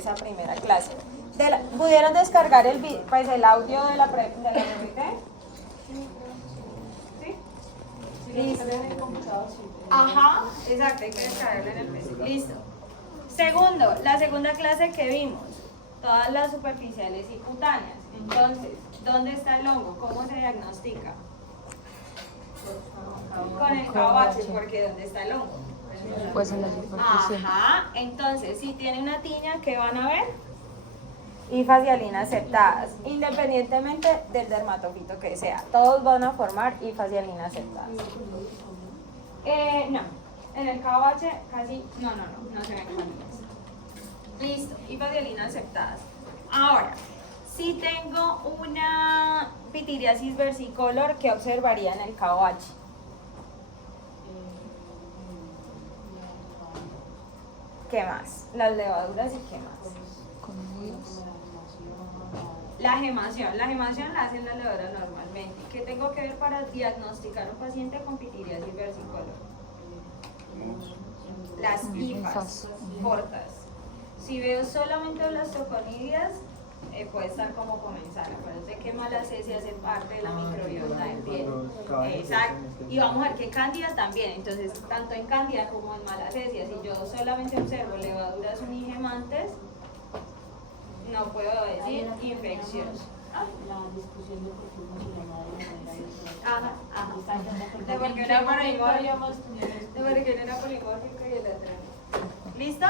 esa primera clase. ¿Pudieron descargar el audio de la PPT? ¿Sí? Listo. Ajá, exacto, hay que descargarlo en el PC. Listo. Segundo, la segunda clase que vimos, todas las superficiales y cutáneas. Entonces, ¿dónde está el hongo? ¿Cómo se diagnostica? Con el KOH, porque ¿dónde está el hongo? Pues en la superficie. Ajá, entonces si tiene una tiña, ¿qué van a ver? Hifas y alinas septadas, independientemente del dermatofito que sea, todos van a formar hifas y alinas septadas. No, en el KOH casi, no se ven alinas. Listo, hifas y alinas septadas. Ahora, si tengo una pitiriasis versicolor, ¿qué observaría en el KOH? ¿Qué más? Las levaduras y qué más. La gemación la hacen las levaduras normalmente. ¿Qué tengo que ver para diagnosticar a un paciente con pitiriasis versicolor? Las hifas cortas. Si veo solamente blastoconidias, puede estar como comensal. Acuérdense que malacesia hace parte de la microbiota de piel. Exacto. Y vamos a ver que cándida también. Entonces, tanto en cándida como en malacesia, si yo solamente observo levaduras unigemantes, no puedo decir infección. La discusión de por qué no se Ajá. De por qué era polimórfico y el otro no. ¿Listo?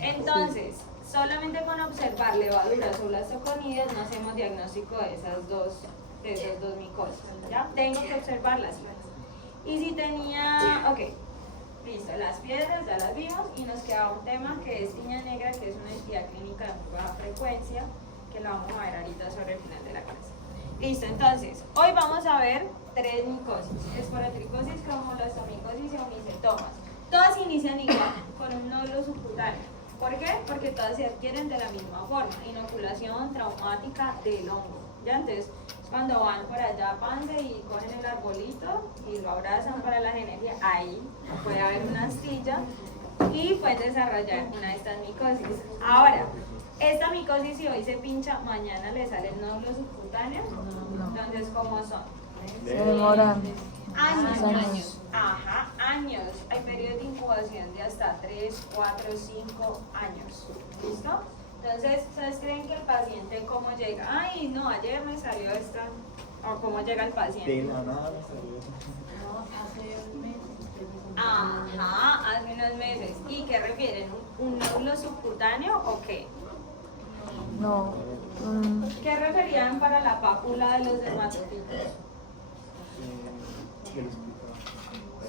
Entonces, solamente con observar levaduras o blastoconidias no hacemos diagnóstico de esas dos micoses. ¿Ya? Tengo que observarlas. Y si tenía, ok, listo, las piedras ya las vimos y nos queda un tema que es tiña negra, que es una entidad clínica de muy baja frecuencia, que lo vamos a ver ahorita sobre el final de la clase. Listo, entonces, hoy vamos a ver 3 micosis: esporotricosis, cromolastomicosis y omicetomas. Todas inician igual, con un nódulo subcutáneo. ¿Por qué? Porque todas se adquieren de la misma forma, inoculación traumática del hongo. ¿Ya? Entonces, cuando van por allá a Pance y cogen el arbolito y lo abrazan para la genesia, ahí puede haber una astilla y pueden desarrollar una de estas micosis. Ahora, esta micosis, si hoy se pincha, mañana le sale el nódulo subcutáneo. Entonces, ¿cómo son? Se demoran Años. Ajá, años. Hay periodos de incubación de hasta 3, 4, 5 años. ¿Listo? Entonces, ¿ustedes creen que el paciente cómo llega? Ay, no, ayer me salió esta. ¿O cómo llega el paciente? De la nada me salió. No, hace un mes. Ajá, hace unos meses. ¿Y qué refieren? ¿Un nódulo subcutáneo o qué? No. ¿Qué referían para la pápula de los dermatofitos?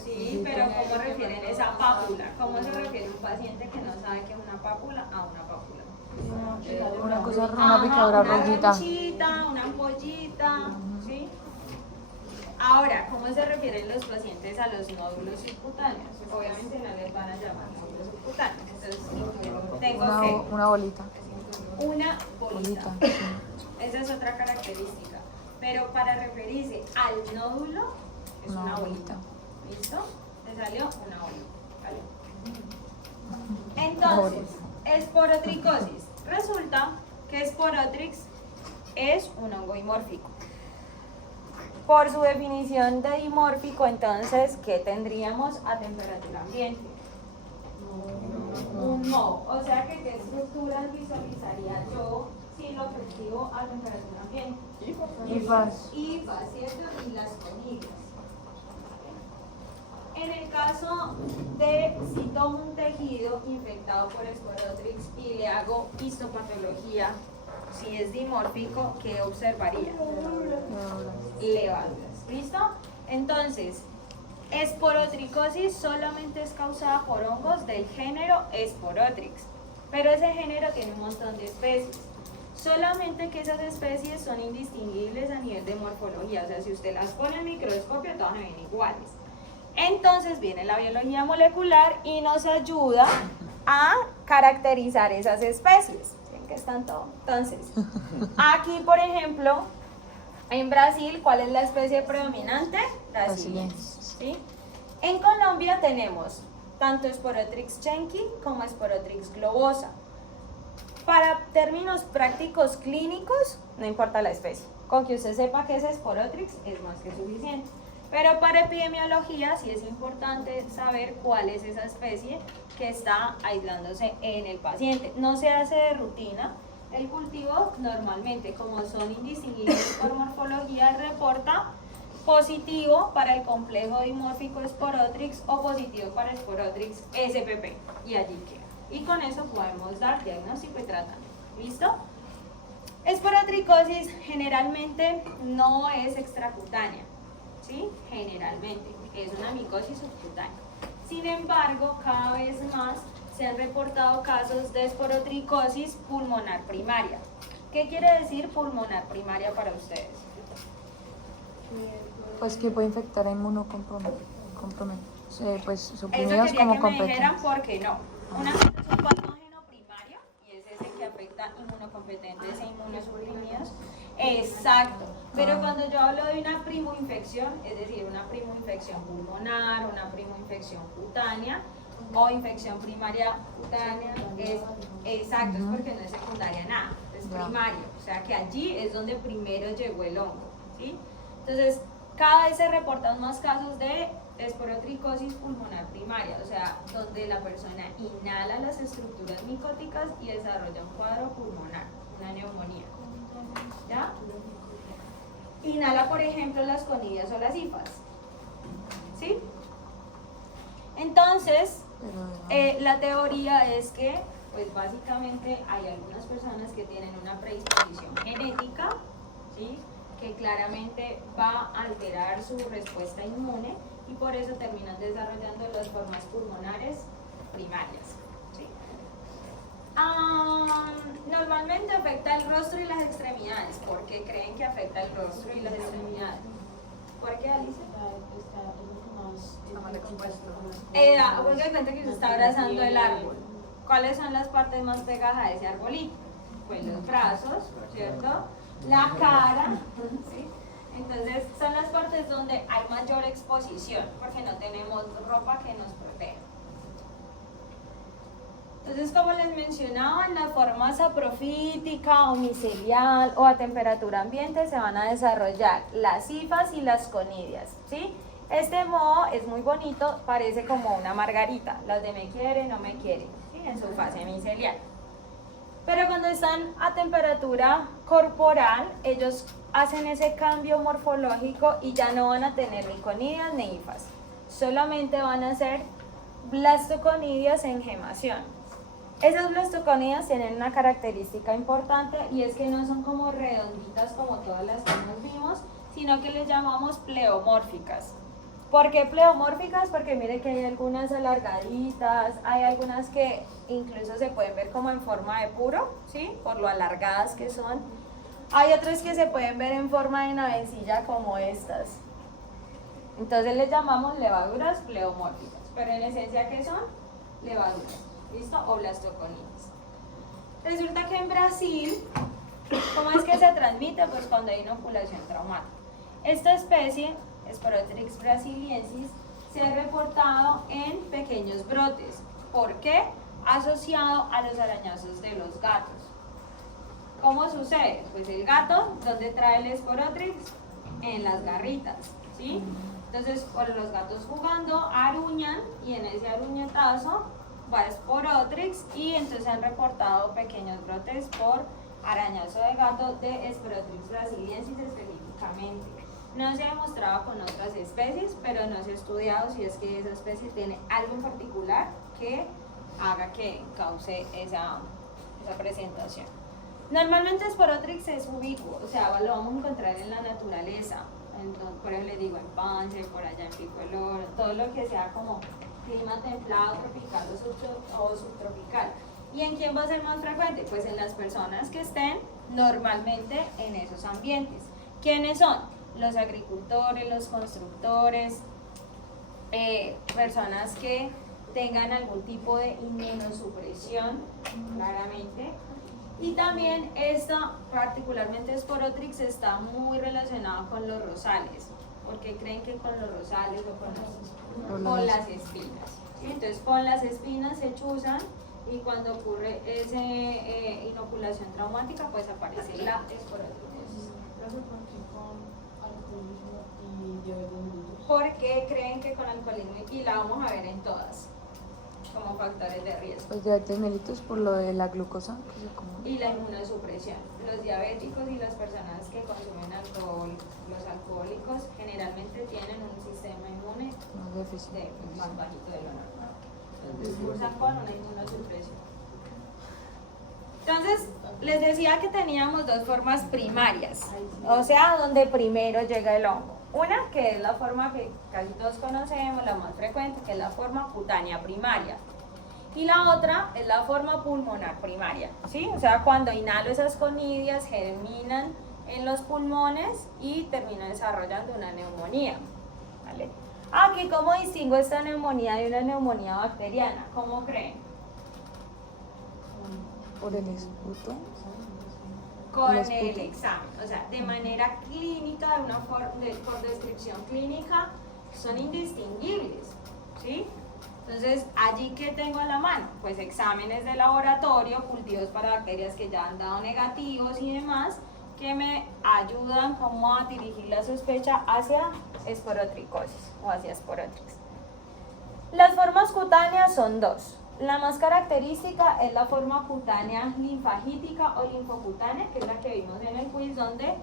Sí, pero ¿cómo refieren esa pápula? ¿Cómo se refiere un paciente que no sabe que es una pápula a una pápula? Una cosa, una picadura rojita. Una ronchita, una ampollita, ¿sí? Ahora, ¿cómo se refieren los pacientes a los nódulos subcutáneos? Obviamente no les van a llamar nódulos subcutáneos. Entonces, tengo que... Una bolita. Una bolita. Esa es otra característica. Pero para referirse al nódulo, es una bolita. ¿Listo? Te salió una bolita. ¿Vale? Entonces, esporotricosis. Resulta que Sporotrix es un hongo dimórfico. Por su definición de dimórfico, entonces, ¿qué tendríamos a temperatura ambiente? Un moho. O sea que ¿qué estructuras visualizaría yo si lo cultivo a temperatura ambiente? Hifas. Hifas, ¿cierto? Y las conillas. En el caso de si tomo un tejido infectado por Sporotrix y le hago histopatología, si es dimórfico, ¿qué observaría? Levaduras. ¿Listo? Entonces, esporotricosis solamente es causada por hongos del género Sporotrix, pero ese género tiene un montón de especies. Solamente que esas especies son indistinguibles a nivel de morfología, o sea, si usted las pone en microscopio, todas se ven iguales. Entonces viene la biología molecular y nos ayuda a caracterizar esas especies. ¿Ven que están todos? Entonces, aquí, por ejemplo, en Brasil, ¿cuál es la especie predominante? Brasiliensis. ¿Sí? En Colombia tenemos tanto Sporotrix schenki como Sporotrix globosa. términos prácticos clínicos, no importa la especie. Con que usted sepa que es Sporotrix es más que suficiente. Pero para epidemiología sí es importante saber cuál es esa especie que está aislándose en el paciente. No se hace de rutina. El cultivo normalmente, como son indistinguibles por morfología, reporta positivo para el complejo dimórfico Sporotrix o positivo para Sporotrix SPP. Y allí queda. Y con eso podemos dar diagnóstico y tratamiento. ¿Listo? Esporotricosis generalmente no es extracutánea, ¿sí? Generalmente es una micosis subcutánea. Sin embargo, cada vez más se han reportado casos de esporotricosis pulmonar primaria. ¿Qué quiere decir pulmonar primaria para ustedes? Pues que puede infectar a inmunocomprometidos. Pues Eso suprimidos quería como que me dijeran competentes. por qué no. Una cosa es un patógeno primario y es ese que afecta a inmunocompetentes e inmunosuprimidos. Exacto. Pero cuando yo hablo de una primoinfección, es decir, una primoinfección pulmonar, una primoinfección cutánea o infección primaria cutánea, es exacto, es porque no es secundaria nada, es primario. O sea que allí es donde primero llegó el hongo, ¿sí? Entonces, cada vez se reportan más casos de esporotricosis pulmonar primaria, o sea, donde la persona inhala las estructuras micóticas y desarrolla un cuadro pulmonar, una neumonía. ¿Ya? Inhala, por ejemplo, las conidias o las hifas. ¿Sí? Entonces, la teoría es que, pues básicamente hay algunas personas que tienen una predisposición genética, ¿sí?, que claramente va a alterar su respuesta inmune y por eso terminan desarrollando las formas pulmonares primarias. ¿Sí? Normalmente afecta el rostro y las extremidades. ¿Por qué creen que afecta el rostro y las extremidades? ¿Por qué, Alicia? Ponga en cuenta que se está abrazando el árbol. ¿Cuáles son las partes más pegadas a ese arbolito? Pues los brazos, ¿cierto? La cara, ¿sí? Entonces son las partes donde hay mayor exposición porque no tenemos ropa que nos proteja. Entonces, como les mencionaba, en la forma saprofítica o micelial o a temperatura ambiente se van a desarrollar las hifas y las conidias, ¿sí? Este moho es muy bonito, parece como una margarita, las de me quiere, no me quiere, ¿sí?, en su fase micelial. Pero cuando están a temperatura corporal, ellos hacen ese cambio morfológico y ya no van a tener ni conidias ni hifas. Solamente van a ser blastoconidias en gemación. Esas blastoconidias tienen una característica importante y es que no son como redonditas como todas las que nos vimos, sino que les llamamos pleomórficas. ¿Por qué pleomórficas? Porque mire que hay algunas alargaditas, hay algunas que incluso se pueden ver como en forma de puro, ¿sí?, por lo alargadas que son. Hay otras que se pueden ver en forma de navecilla como estas. Entonces les llamamos levaduras pleomórficas, pero en esencia, ¿qué son? Levaduras, ¿listo? O blastoconidias. Resulta que en Brasil, ¿cómo es que se transmite? Pues cuando hay inoculación traumática. Esta especie, Sporotrix brasiliensis, se ha reportado en pequeños brotes. ¿Por qué? Asociado a los arañazos de los gatos. ¿Cómo sucede? Pues el gato, ¿dónde trae el Sporotrix? En las garritas, ¿sí? Entonces, por los gatos jugando, aruñan y en ese aruñetazo va Sporotrix y entonces han reportado pequeños brotes por arañazo de gato de Sporotrix brasiliensis específicamente. No se ha demostrado con otras especies, pero no se ha estudiado si es que esa especie tiene algo en particular que haga que cause esa presentación. Normalmente Sporotrix es ubicuo, o sea, lo vamos a encontrar en la naturaleza. Entonces, por ejemplo, les digo, en Pance, por allá en Pico del Oro, todo lo que sea como clima templado, tropical o subtropical. ¿Y en quién va a ser más frecuente? Pues en las personas que estén normalmente en esos ambientes. ¿Quiénes son? Los agricultores, los constructores, personas que tengan algún tipo de inmunosupresión, claramente. Y también esta, particularmente Sporotrix, está muy relacionada con los rosales. ¿Por qué creen que con los rosales o con las espinas? ¿Sí? Entonces con las espinas se chuzan Y cuando ocurre esa inoculación traumática, pues aparece la esporotricosis. Profe, ¿por qué con alcoholismo y diabetes mellitus? ¿Por qué creen que con alcoholismo? Y la vamos a ver en todas, como factores de riesgo. Pues diabetes mellitus por lo de la glucosa, que se come. Y la inmunosupresión. Los diabéticos y las personas que consumen alcohol, los alcohólicos, generalmente tienen un sistema inmune Más déficit. más bajito de lo normal. Entonces cursan con una inmunosupresión. Entonces, les decía que teníamos dos formas primarias, o sea, donde primero llega el hongo. Una, que es la forma que casi todos conocemos, la más frecuente, que es la forma cutánea primaria. Y la otra es la forma pulmonar primaria, ¿sí? O sea, cuando inhalo esas conidias, germinan en los pulmones y terminan desarrollando una neumonía, ¿vale? Aquí, ¿cómo distingo esta neumonía de una neumonía bacteriana? ¿Cómo creen? Por el esputo. Con ¿El el esputo? examen, o sea, de manera clínica, por descripción clínica, son indistinguibles, ¿sí? Entonces, ¿allí qué tengo en la mano? Pues exámenes de laboratorio, cultivos para bacterias que ya han dado negativos y demás, que me ayudan como a dirigir la sospecha hacia esporotricosis o hacia esporotrix. Las formas cutáneas son dos. La más característica es la forma cutánea linfagítica o linfocutánea, que es la que vimos en el quiz, donde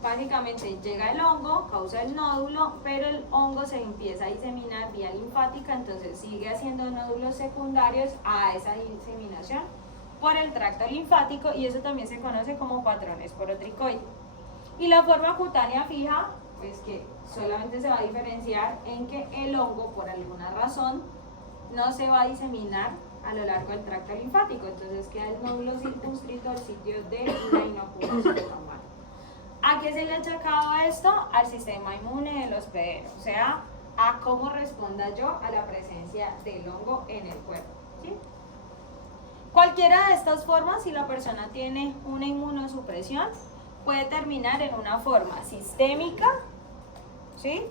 básicamente llega el hongo, causa el nódulo, pero el hongo se empieza a diseminar vía linfática, entonces sigue haciendo nódulos secundarios a esa diseminación por el tracto linfático, y eso también se conoce como patrón esporotricoide. Y la forma cutánea fija, pues que solamente se va a diferenciar en que el hongo, por alguna razón, no se va a diseminar a lo largo del tracto linfático, entonces queda el nódulo circunscrito al sitio de la inoculación normal. ¿A qué se le ha achacado esto? Al sistema inmune del hospedero, o sea, a cómo responda yo a la presencia del hongo en el cuerpo, ¿sí? Cualquiera de estas formas, si la persona tiene una inmunosupresión, puede terminar en una forma sistémica, ¿sí?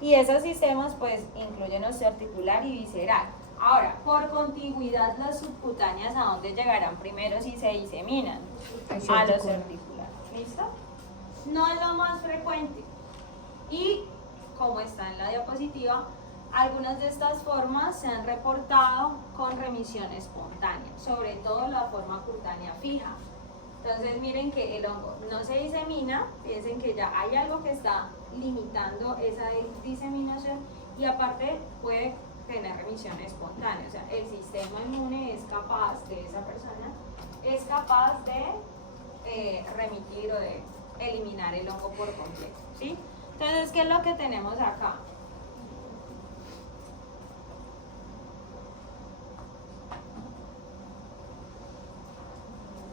Y esos sistemas pues incluyen osteoarticular y visceral. Ahora, por contigüidad, las subcutáneas, ¿a dónde llegarán primero si se diseminan? A los articulares. ¿Listo? No es lo más frecuente. Y, como está en la diapositiva, algunas de estas formas se han reportado con remisión espontánea, sobre todo la forma cutánea fija. Entonces miren que el hongo no se disemina, piensen que ya hay algo que está limitando esa diseminación, y aparte puede tener remisión espontánea, o sea, el sistema inmune es capaz de esa persona, es capaz de remitir o de eliminar el hongo por completo, ¿sí? Entonces, ¿qué es lo que tenemos acá?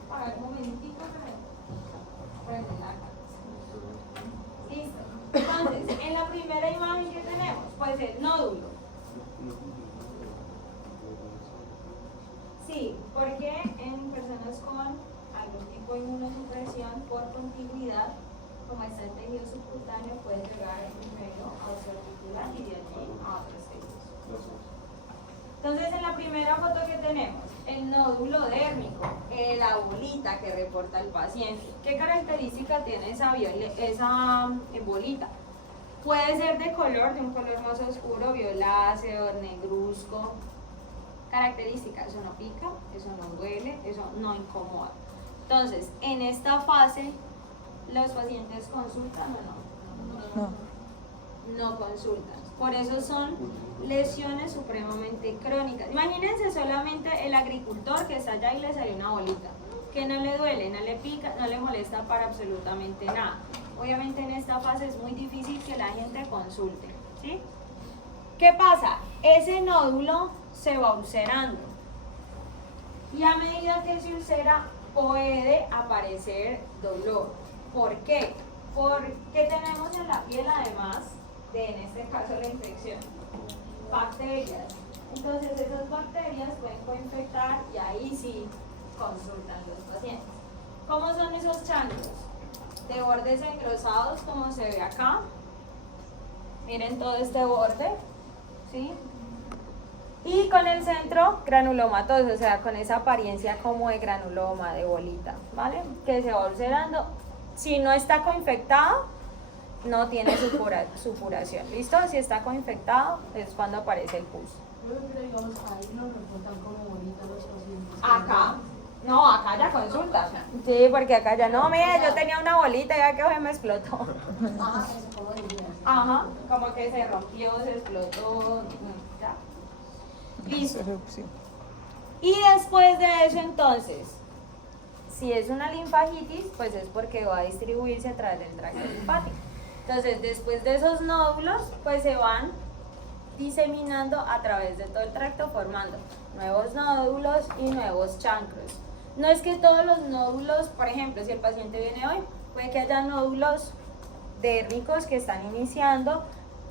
A ver, un momentito, prende la cámara. Listo. Entonces, en la primera imagen que tenemos, pues el nódulo. Sí, porque en personas con algún tipo de inmunosupresión por contigüidad, como está el tejido subcutáneo, puede llegar primero a osteoarticular y de allí a otros tejidos. Entonces, en la primera foto que tenemos, el nódulo dérmico, la bolita que reporta el paciente. ¿Qué característica tiene esa bolita? Puede ser de un color más oscuro, violáceo, negruzco. Característica, eso no pica, eso no duele, eso no incomoda. Entonces, en esta fase, ¿los pacientes consultan o no? No consultan. Por eso son lesiones supremamente crónicas. Imagínense solamente el agricultor que está allá y le sale una bolita, que no le duele, no le pica, no le molesta para absolutamente nada. Obviamente en esta fase es muy difícil que la gente consulte, ¿sí? ¿Qué pasa? Ese nódulo se va ulcerando, y a medida que se ulcera puede aparecer dolor. ¿Por qué? Porque tenemos en la piel, además de, en este caso, la infección, bacterias. Entonces esas bacterias pueden coinfectar, y ahí sí consultan los pacientes. ¿Cómo son esos chángulos? De bordes engrosados, como se ve acá. Miren todo este borde, ¿sí? Y con el centro granulomatoso, o sea, con esa apariencia como de granuloma, de bolita, ¿vale? Que se va ulcerando. Si no está coinfectado, no tiene supuración, ¿listo? Si está coinfectado, es cuando aparece el pus. Pero digamos, ahí no reportan como bonita los pacientes. Acá, no, acá ya consulta. Sí, porque acá ya no, mira, yo tenía una bolita y ya que se me explotó. Ajá, eso como dirías. Ajá, como que se rompió, se explotó, ya. Listo. Erupción. Y después de eso, entonces, si es una linfagitis, pues es porque va a distribuirse a través del tracto linfático. Entonces, después de esos nódulos, pues se van diseminando a través de todo el tracto, formando nuevos nódulos y nuevos chancros. No es que todos los nódulos, por ejemplo, si el paciente viene hoy, puede que haya nódulos dérmicos que están iniciando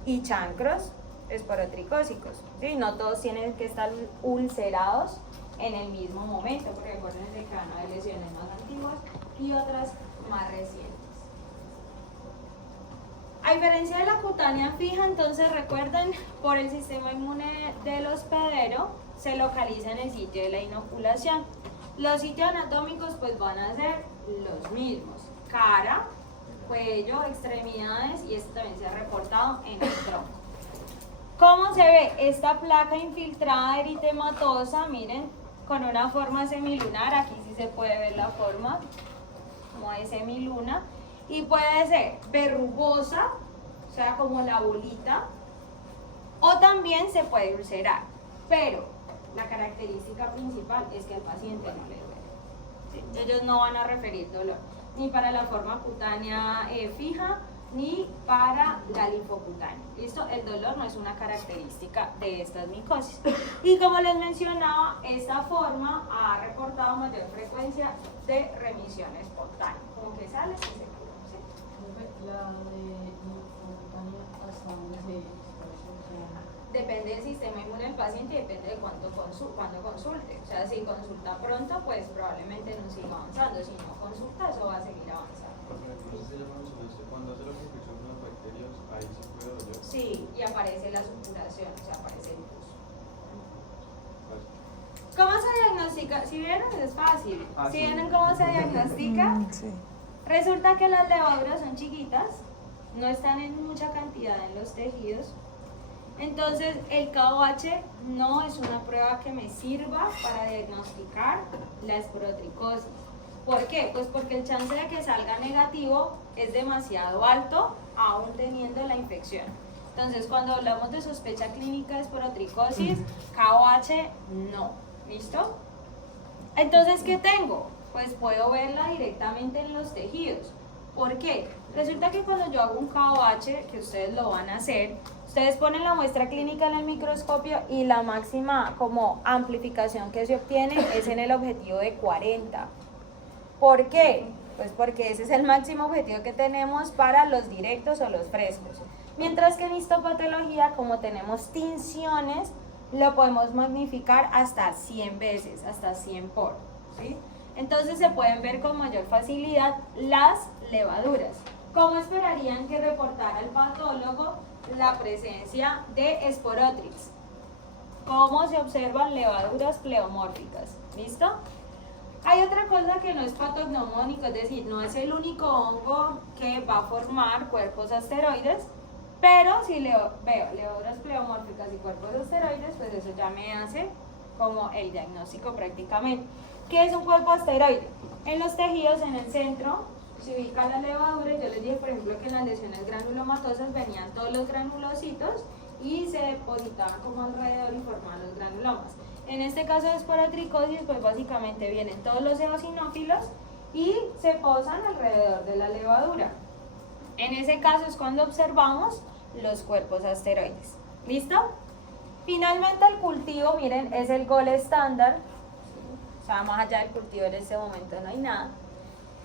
y chancros esporotricósicos, ¿sí? No todos tienen que estar ulcerados en el mismo momento, porque recuerden que van a haber lesiones más antiguas y otras más recientes. A diferencia de la cutánea fija, entonces recuerden, por el sistema inmune del hospedero se localiza en el sitio de la inoculación. Los sitios anatómicos pues van a ser los mismos: cara, cuello, extremidades, y esto también se ha reportado en el tronco. ¿Cómo se ve esta placa infiltrada eritematosa? Miren, con una forma semilunar, aquí sí se puede ver la forma como de semiluna, y puede ser verrugosa, o sea, como la bolita, o también se puede ulcerar, pero la característica principal es que al paciente no le duele. ¿Sí? Ellos no van a referir dolor ni para la forma cutánea fija ni para la linfocutánea. ¿Listo? El dolor no es una característica de estas micosis. Y como les mencionaba, esta forma ha reportado mayor frecuencia de remisión espontánea, como que sale y se cura. ¿Sí? La de linfocutánea, ¿hasta dónde se expresa? Depende del sistema inmune del paciente y depende de cuándo consulte. O sea, si consulta pronto, pues probablemente no siga avanzando. Si no consulta, eso va a seguir avanzando. Cuando hace la infección de las bacterias, ahí se puede doler. Sí, y aparece la supuración, o sea, aparece el pus. ¿Cómo se diagnostica? Si vieron, es fácil. Si vieron cómo se diagnostica, Sí. resulta que las levaduras son chiquitas, no están en mucha cantidad en los tejidos. Entonces, el KOH no es una prueba que me sirva para diagnosticar la esporotricosis. ¿Por qué? Pues porque el chance de que salga negativo es demasiado alto, aún teniendo la infección. Entonces, cuando hablamos de sospecha clínica de esporotricosis, KOH no. ¿Listo? Entonces, ¿qué tengo? Pues puedo verla directamente en los tejidos. ¿Por qué? Resulta que cuando yo hago un KOH, que ustedes lo van a hacer, ustedes ponen la muestra clínica en el microscopio y la máxima como amplificación que se obtiene es en el objetivo de 40. ¿Por qué? Pues porque ese es el máximo objetivo que tenemos para los directos o los frescos. Mientras que en histopatología, como tenemos tinciones, lo podemos magnificar hasta 100 veces, hasta 100 por, ¿sí? Entonces se pueden ver con mayor facilidad las levaduras. ¿Cómo esperarían que reportara el patólogo la presencia de Sporotrix? ¿Cómo se observan levaduras pleomórficas? ¿Listo? Hay otra cosa que no es patognomónico, es decir, no es el único hongo que va a formar cuerpos asteroides, pero si veo levaduras pleomórficas y cuerpos asteroides, pues eso ya me hace como el diagnóstico prácticamente. ¿Qué es un cuerpo asteroide? En los tejidos, en el centro, se ubican las levaduras. Yo les dije, por ejemplo, que en las lesiones granulomatosas venían todos los granulocitos y se depositaban como alrededor y formaban los granulomas. En este caso de esporotricosis, pues básicamente vienen todos los eosinófilos y se posan alrededor de la levadura. En ese caso es cuando observamos los cuerpos asteroides. ¿Listo? Finalmente el cultivo, miren, es el gold estándar. O sea, más allá del cultivo en este momento no hay nada.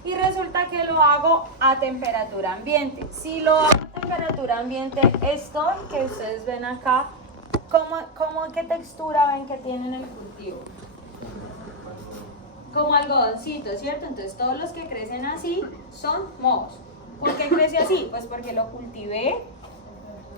Y resulta que lo hago a temperatura ambiente. Si lo hago a temperatura ambiente, esto que ustedes ven acá, ¿qué textura ven que tiene en el cultivo? Como algodoncito, ¿cierto? Entonces todos los que crecen así son mohos. ¿Por qué crece así? Pues porque lo cultivé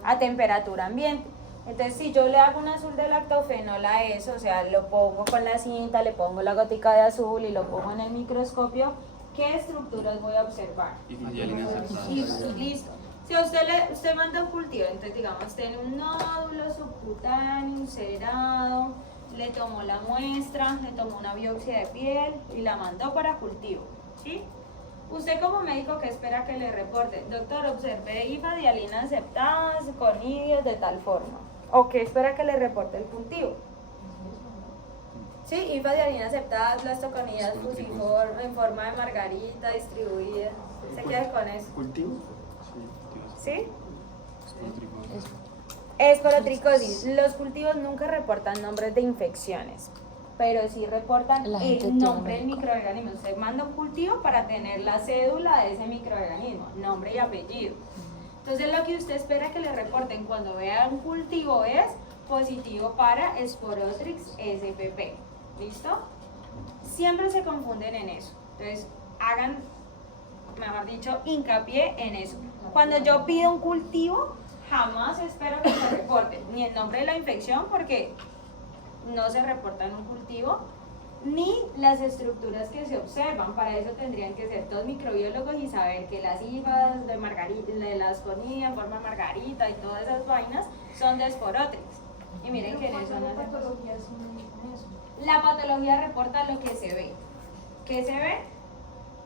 a temperatura ambiente. Entonces, si yo le hago un azul de lactofenol a eso, o sea, lo pongo con la cinta, le pongo la gotica de azul y lo pongo en el microscopio, ¿qué estructuras voy a observar? Y dialina aceptada. Y listo. Si a usted manda un cultivo, entonces digamos, tiene un nódulo subcutáneo, cerado, le tomó la muestra, le tomó una biopsia de piel y la mandó para cultivo, ¿sí? Usted como médico, ¿qué espera que le reporte? Doctor, observe IFA, dialina aceptadas, conidios de tal forma. ¿O qué espera que le reporte el cultivo? Sí, IFA, dialina aceptadas, blastoconidias fusiforme, en forma de margarita, distribuida. ¿Se queda con eso? ¿Cultivo? ¿Sí? Eso. Esporotricosis. Los cultivos nunca reportan nombres de infecciones, pero sí reportan La gente el nombre tiene del microorganismo. Usted manda un cultivo para tener la cédula de ese microorganismo, nombre y apellido. Entonces lo que usted espera que le reporten cuando vea un cultivo es positivo para Sporotrix spp. ¿Listo? Siempre se confunden en eso. Entonces hagan, mejor dicho, hincapié en eso. Cuando yo pido un cultivo, jamás espero que se reporte ni el nombre de la infección, porque no se reporta en un cultivo, ni las estructuras que se observan. Para eso tendrían que ser todos microbiólogos y saber que las hifas de margarita, de las conidias en forma de margarita y todas esas vainas son de Sporotrix. Y miren que en eso no se... patología sí me dicen eso. La patología reporta lo que se ve. ¿Qué se ve?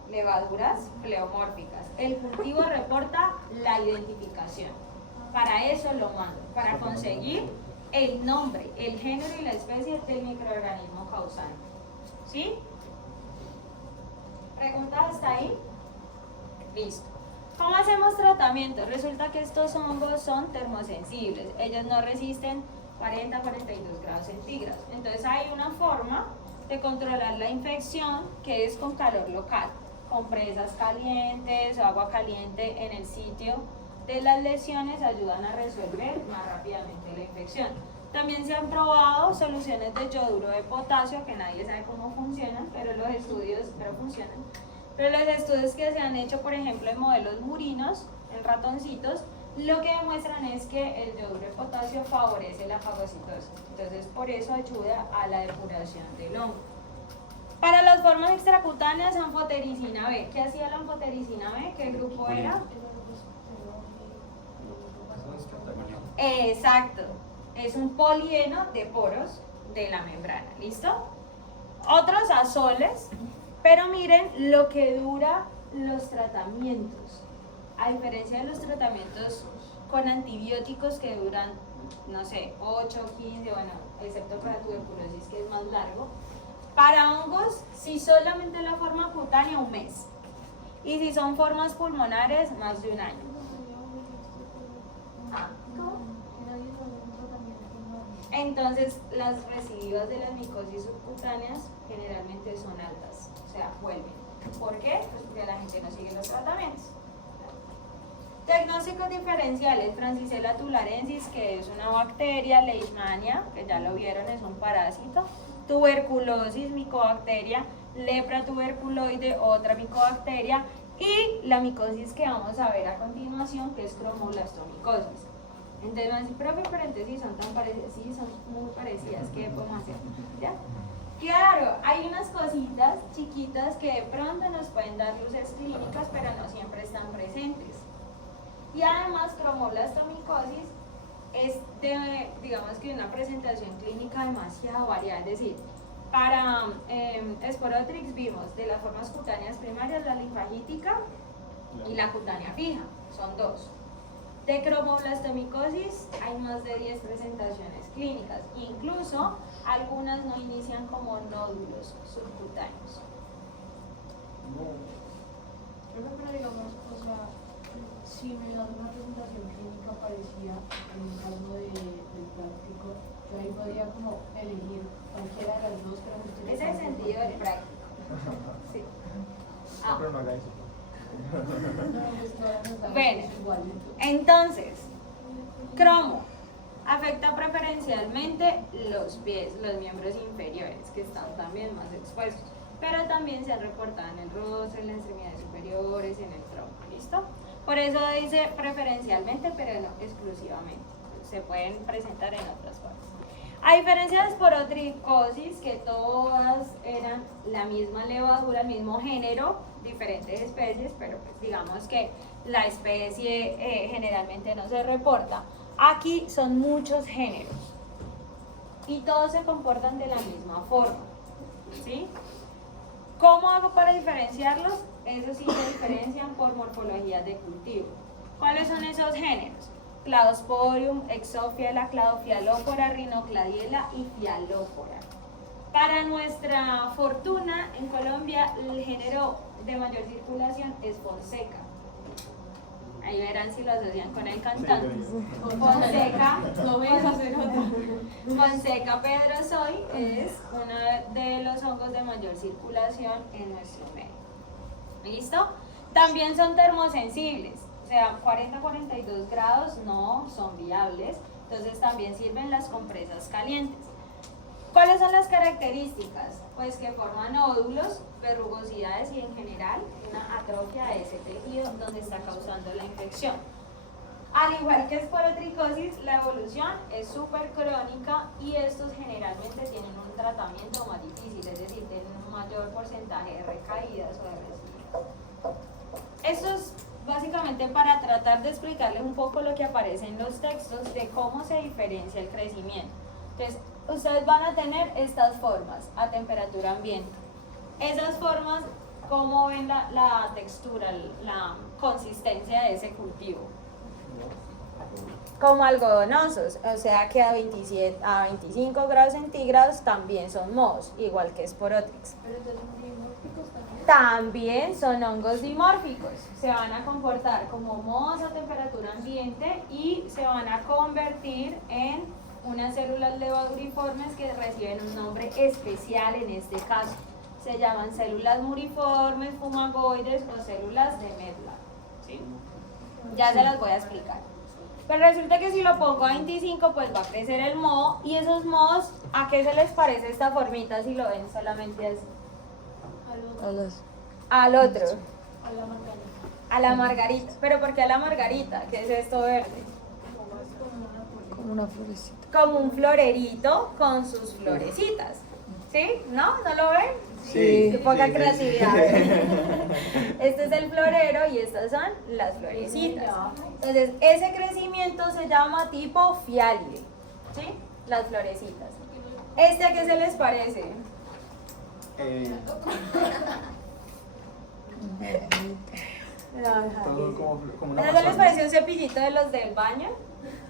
Levaduras pleomórficas. El cultivo reporta la identificación. Para eso lo mando, para conseguir el nombre, el género y la especie del microorganismo causante. ¿Sí? ¿Preguntas hasta ahí? Listo. ¿Cómo hacemos tratamiento? Resulta que estos hongos son termosensibles. Ellos no resisten 40 a 42 grados centígrados. Entonces hay una forma de controlar la infección que es con calor local. Compresas calientes o agua caliente en el sitio de las lesiones ayudan a resolver más rápidamente la infección. También se han probado soluciones de yoduro de potasio, que nadie sabe cómo funcionan, pero los estudios que se han hecho, por ejemplo, en modelos murinos, en ratoncitos, lo que demuestran es que el yoduro de potasio favorece la fagocitosis. Entonces, por eso ayuda a la depuración del hongo. Para las formas extracutáneas, anfotericina B. ¿Qué hacía la anfotericina B? ¿Qué grupo era? Exacto. Es un polieno de poros de la membrana. ¿Listo? Otros azoles, pero miren lo que dura los tratamientos. A diferencia de los tratamientos con antibióticos que duran, no sé, 8, 15, bueno, excepto para tuberculosis que es más largo. Para hongos, si solamente la forma cutánea, un mes. Y si son formas pulmonares, más de un año. Entonces, las recidivas de las micosis subcutáneas generalmente son altas, o sea, vuelven. ¿Por qué? Pues porque la gente no sigue los tratamientos. Diagnósticos diferenciales: Francisella tularensis, que es una bacteria, leishmania, que ya lo vieron, es un parásito, tuberculosis, micobacteria, lepra tuberculoide, otra micobacteria, y la micosis que vamos a ver a continuación, que es cromoblastomicosis. Entonces van a decir, profe, paréntesis, son tan parecidas, sí, son muy parecidas, ¿qué podemos hacer? ¿Ya? Claro, hay unas cositas chiquitas que de pronto nos pueden dar luces clínicas, pero no siempre están presentes. Y además, cromoblastomicosis es de, digamos que una presentación clínica demasiado variada, es decir, para Sporotrix vimos de las formas cutáneas primarias la linfagítica y la cutánea fija, son dos. De cromoblastomicosis hay más de 10 presentaciones clínicas, incluso algunas no inician como nódulos subcutáneos. Pero digamos, o sea, si me das una presentación clínica parecida en el caso del práctico, yo ahí podría como elegir cualquiera de las dos, pero me estoy... Ese es el sentido del práctico. Sí. Ah. Pero no haga eso. Bueno, entonces, cromo afecta preferencialmente los pies, los miembros inferiores, que están también más expuestos, pero también se han reportado en el rostro, en las extremidades superiores, en el tronco. ¿Listo? Por eso dice preferencialmente, pero no exclusivamente. se pueden presentar en otras formas. A diferencia de esporotricosis, que todas eran la misma levadura, el mismo género, diferentes especies, pero pues digamos que la especie generalmente no se reporta. Aquí son muchos géneros y todos se comportan de la misma forma, ¿sí? ¿Cómo hago para diferenciarlos? Eso sí se diferencian por morfologías de cultivo. ¿Cuáles son esos géneros? Cladosporium, Exophiala, Cladophialophora, Rhinocladiela y Phialophora. Para nuestra fortuna, en Colombia el género de mayor circulación es Fonseca. Ahí verán si lo asocian con el cantante. Fonseca, Fonseca pedrosoy es uno de los hongos de mayor circulación en nuestro medio. ¿Listo? También son termosensibles. O sea, 40-42 grados no son viables, entonces también sirven las compresas calientes. ¿Cuáles son las características? Pues que forman nódulos, verrugosidades y en general una atrofia de ese tejido donde está causando la infección. Al igual que esporotricosis, la evolución es súper crónica y estos generalmente tienen un tratamiento más difícil, es decir, tienen un mayor porcentaje de recaídas o de recidiva. Esto es básicamente para tratar de explicarles un poco lo que aparece en los textos de cómo se diferencia el crecimiento. Entonces, ustedes van a tener estas formas a temperatura ambiente. Esas formas, ¿cómo ven la textura, la consistencia de ese cultivo? Como algodonosos, o sea que a 25 grados centígrados también son mohos, igual que Sporotrix. Pero entonces son dimórficos también. También son hongos dimórficos, se van a comportar como mohos a temperatura ambiente y se van a convertir en unas células levaduriformes que reciben un nombre especial en este caso. Se llaman células muriformes, fumagoides o células de Medlar. ¿Sí? Ya se las voy a explicar. Pero resulta que si lo pongo a 25, pues va a crecer el moho. Y esos mohos, ¿a qué se les parece esta formita si lo ven solamente así? Al otro. A la margarita. A la margarita. ¿Pero por qué a la margarita? ¿Qué es esto verde? Como una florecita. Como un florerito con sus florecitas. ¿Sí? ¿No? ¿No lo ven? Sí. Qué poca Sí, sí. creatividad. Este es el florero y estas son las florecitas. Entonces, ese crecimiento se llama tipo fialide. ¿Sí? Las florecitas. ¿Este a qué se les parece? Todo como una ¿No les mazorca. parece un cepillito de los del baño?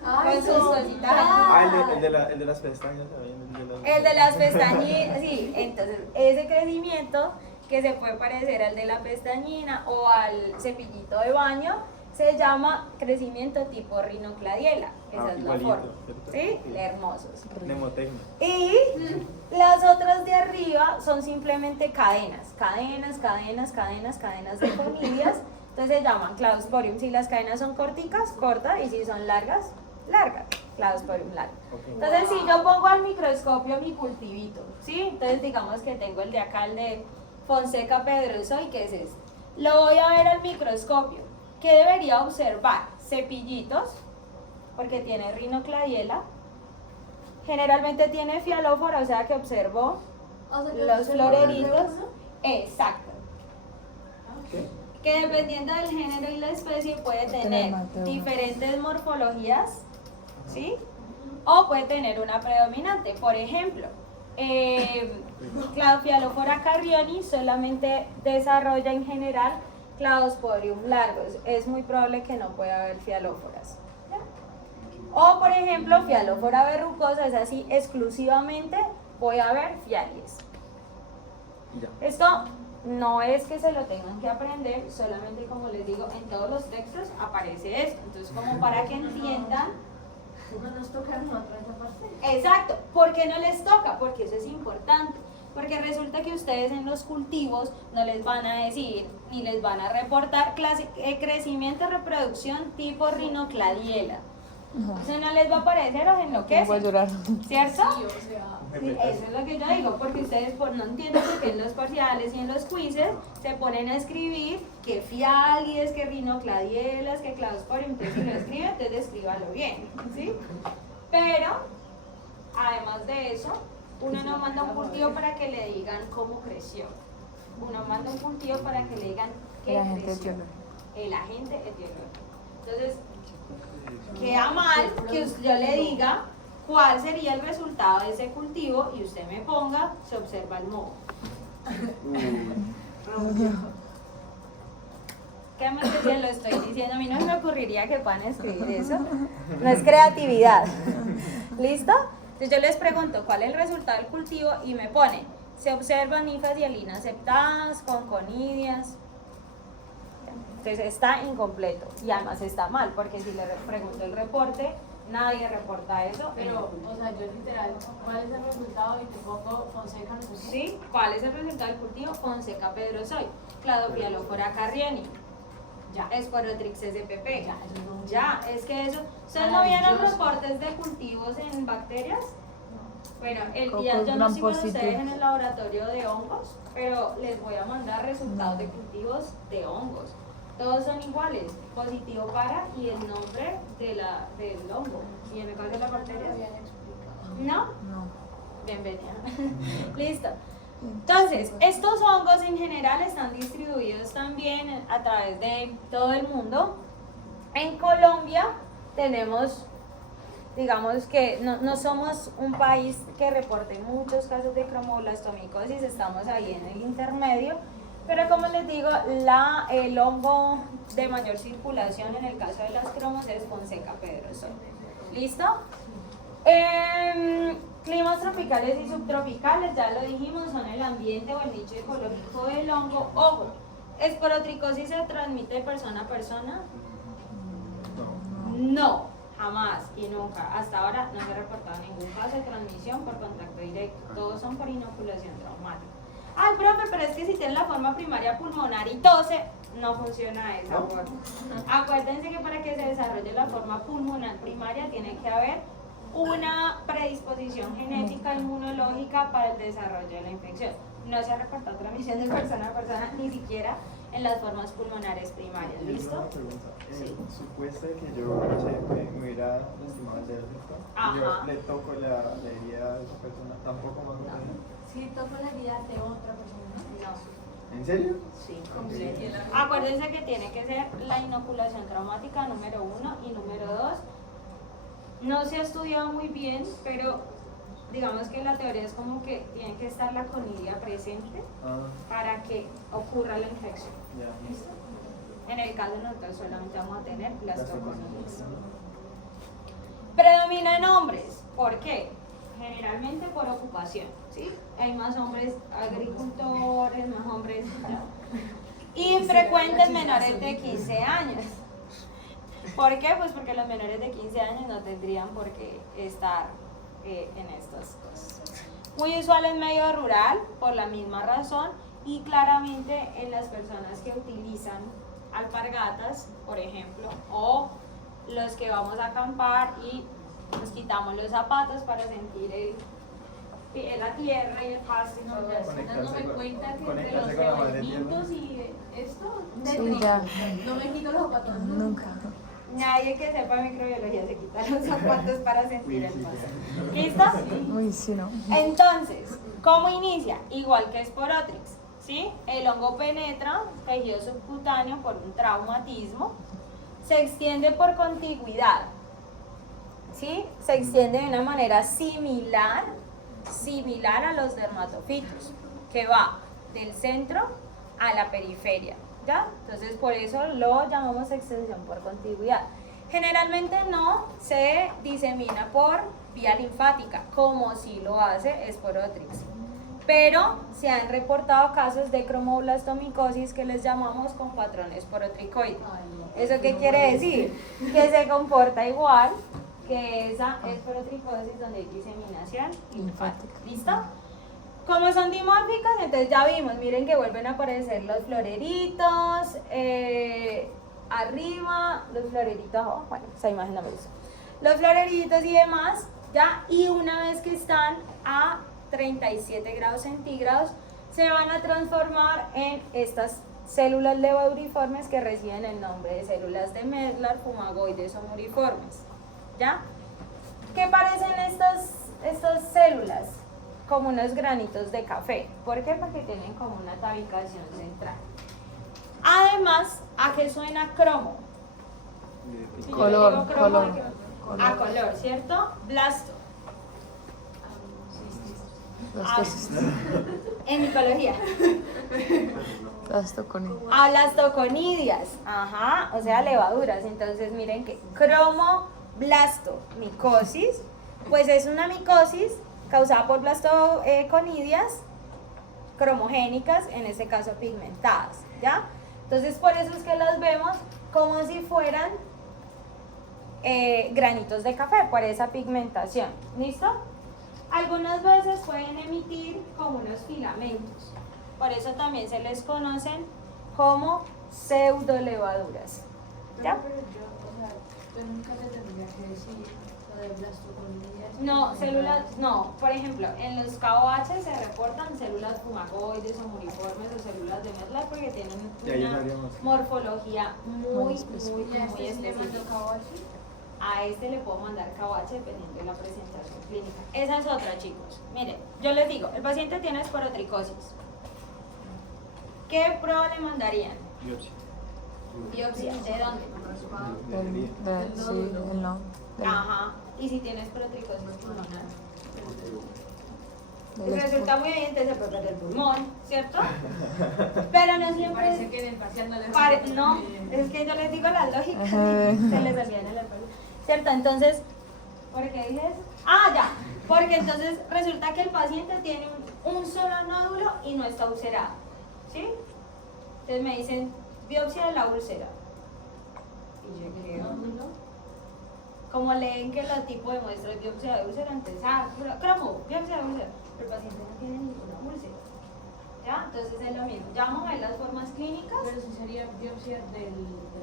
Con sus cositas. El de las pestañas también. El de las pestañinas, sí, entonces ese crecimiento que se puede parecer al de la pestañina o al cepillito de baño se llama crecimiento tipo Rhinocladiela. Esa es la igualito, forma. ¿cierto? ¿Sí? Sí. Hermosos. Mnemotecnia. Y las otras de arriba son simplemente cadenas, cadenas de familias. Entonces se llaman Cladosporium. Si las cadenas son corticas, cortas, y si son largas, largas. Cladosporium largo. Okay. Entonces, si yo pongo al microscopio mi cultivito, ¿sí? Entonces, digamos que tengo el de acá, el de Fonseca pedrosoy, que es este. Lo voy a ver al microscopio. ¿Qué debería observar? Cepillitos, porque tiene Rhinocladiela. Generalmente tiene Phialophora, o sea que observo los floreritos. Exacto. ¿Qué? Que dependiendo del género y la especie puede tener diferentes morfologías, ¿sí? O puede tener una predominante. Por ejemplo, Phialophora carrioni solamente desarrolla en general Cladosporium largos. Es muy probable que no pueda haber Phialophoras. ¿Ya? O por ejemplo, Phialophora verrucosa es así, exclusivamente voy a ver Phiales. Ya. Esto no es que se lo tengan que aprender, solamente como les digo, en todos los textos aparece esto. Entonces, como para que entiendan. No nos toca nosotros esa parte. Exacto. ¿Por qué no les toca? Porque eso es importante. Porque resulta que ustedes en los cultivos no les van a decir ni les van a reportar crecimiento y reproducción tipo Rhinocladiela. Eso no les va a parecer o se No voy a enloquecen, llorar. ¿cierto? Sí, o sea, Sí, eso es lo que yo digo, porque ustedes no entienden por qué en los parciales y en los quizzes se ponen a escribir que fialies, que rinocladielas, que cladosporium, entonces si lo escriben, entonces escríbalo bien, ¿sí? Pero, además de eso, uno no manda un cultivo para que le digan cómo creció, uno manda un cultivo para que le digan qué El agente creció, etiológico. el agente etiológico. Entonces, queda mal que yo le diga cuál sería el resultado de ese cultivo y usted me ponga, se observa el moho. ¿Qué más que se lo estoy diciendo? A mí no me ocurriría que puedan escribir eso. No es creatividad. ¿Listo? Entonces yo les pregunto cuál es el resultado del cultivo y me ponen, se observan hifas y alinas septadas, conconidias. Entonces está incompleto y además está mal, porque si le pregunto el reporte, nadie reporta eso. pero, o sea, yo literal, ¿cuál es el resultado? Y te pongo Fonseca, no sé qué. ¿Sí? ¿Cuál es el resultado del cultivo? Fonseca pedrosoy, Cladopialófora carrieni, Ya. Esporotrix spp. Ya, eso es un- Ya, es que eso. ¿Ustedes no vieron Maravilloso. reportes de cultivos en bacterias? Bueno, el Cocos día yo no estoy con gram-positive. ustedes en el laboratorio de hongos, pero les voy a mandar resultados de cultivos de hongos. Todos son iguales, positivo para y el nombre del hongo. Y en el caso de las No bacterias, habían explicado. ¿no? No. Bienvenida. Listo. Entonces, estos hongos en general están distribuidos también a través de todo el mundo. En Colombia tenemos, digamos que no somos un país que reporte muchos casos de cromoblastomicosis, estamos ahí en el intermedio, pero como les digo, el hongo de mayor circulación en el caso de las cromos es Fonseca pedrosoy. ¿Listo? Climas tropicales y subtropicales, ya lo dijimos, son el ambiente o el nicho ecológico del hongo. Ojo, ¿esporotricosis se transmite de persona a persona? No, jamás y nunca. Hasta ahora no se ha reportado ningún caso de transmisión por contacto directo. Todos son por inoculación traumática. Ay, profe, pero es que si tiene la forma primaria pulmonar y tose, no funciona de esa forma. Acuérdense que para que se desarrolle la forma pulmonar primaria tiene que haber una predisposición genética inmunológica para el desarrollo de la infección. No se ha reportado transmisión de persona a persona, ni siquiera en las formas pulmonares primarias. Y ¿Listo? una pregunta. Sí. Supuesta que yo no sé, me hubiera lastimado el dedo, ¿cierto? Y yo Ajá. le toco la herida a esa persona, tampoco me gusta. Si toco la herida de otra persona. No. ¿En serio? Sí, Ok. acuérdense que tiene que ser la inoculación traumática número 1 y número 2. No se ha estudiado muy bien, pero digamos que la teoría es como que tiene que estar la conidia presente Ah, para que ocurra la infección. ya. ¿Listo? En el caso de nosotros solamente vamos a tener blastoconidias. Predominan hombres, ¿por qué? Generalmente por ocupación, ¿sí? Hay más hombres agricultores, más hombres... Y frecuentes menores de 15 años. ¿Por qué? Pues porque los menores de 15 años no tendrían por qué estar en estas cosas. Muy usual en medio rural, por la misma razón, y claramente en las personas que utilizan alpargatas, por ejemplo, o los que vamos a acampar y nos quitamos los zapatos para sentir la tierra y el pasto y No, todo ya eso. estoy dándome cuenta que entre los Conectarse con la madre cebollitos y esto, Sí, ya. no me quito los zapatos Nunca. Nadie que sepa microbiología se quita los zapatos para sentir el pasto. ¿Listo? Uy, sí, no. Entonces, ¿cómo inicia? Igual que Esporotrix, ¿sí? El hongo penetra tejido subcutáneo por un traumatismo, se extiende por contigüidad, ¿sí? Se extiende de una manera similar a los dermatofitos, que va del centro a la periferia, ¿ya? Entonces, por eso lo llamamos extensión por contigüidad. Generalmente no se disemina por vía linfática, como si lo hace Esporotrix. Pero se han reportado casos de cromoblastomicosis que les llamamos con patrón esporotricoide. ¿Eso qué quiere decir? Que se comporta igual que esa esporotricosis donde hay diseminación linfática. ¿Listo? Como son dimórficas, entonces ya vimos, miren que vuelven a aparecer los floreritos arriba, los floreritos abajo. Bueno, esa imagen no me gusta. los floreritos y demás, ¿ya? Y una vez que están a 37 grados centígrados, se van a transformar en estas células levaduriformes que reciben el nombre de células de Medlar, fumagoides o muriformes, ¿ya? ¿Qué parecen estas células? Como unos granitos de café. ¿Por qué? Porque tienen como una tabicación central. Además, ¿a qué suena cromo? Si yo le digo Color, cromo, color, ¿a qué? color. A color, ¿cierto? Blasto. En micología. Ah, Blastoconidias, ajá, o sea, levaduras. Entonces, miren que cromoblasto, micosis, pues es una micosis causada por blastoconidias cromogénicas, en este caso pigmentadas, ¿ya? Entonces, por eso es que las vemos como si fueran granitos de café, por esa pigmentación, ¿listo? Algunas veces pueden emitir como unos filamentos, por eso también se les conocen como pseudolevaduras, ¿ya? Pero yo nunca te tendría que decir lo de blastoconidias. No, células, no, por ejemplo, en los KOH se reportan células fumagoides o muriformes o células de Medlar porque tienen una morfología muy específica. A este le puedo mandar KOH dependiendo de la presentación clínica. Esa es otra, chicos. Miren, yo les digo, el paciente tiene esporotricosis. ¿Qué prueba le mandarían? Biopsia. Biopsia, ¿de dónde? sí, el no. Ajá. ¿Y si tienes esporotricosis pulmonar? Del Resulta muy evidente, se puede perder el pulmón, ¿cierto? Pero no siempre. Parece que en el facial no le No, es que yo les digo la lógica, se les olvida en el pelo. ¿Cierto? Entonces, ¿por qué dices? Ah, ya, porque entonces resulta que el paciente tiene un solo nódulo y no está ulcerado, ¿sí? Entonces me dicen, biopsia de la úlcera. Y yo creo, como leen que el tipo de muestra es biopsia de úlcera, entonces, cromo, biopsia de úlcera, pero el paciente no tiene ninguna úlcera. ¿Ya? Entonces es lo mismo. Ya vamos a ver las formas clínicas. Pero si sería biopsia del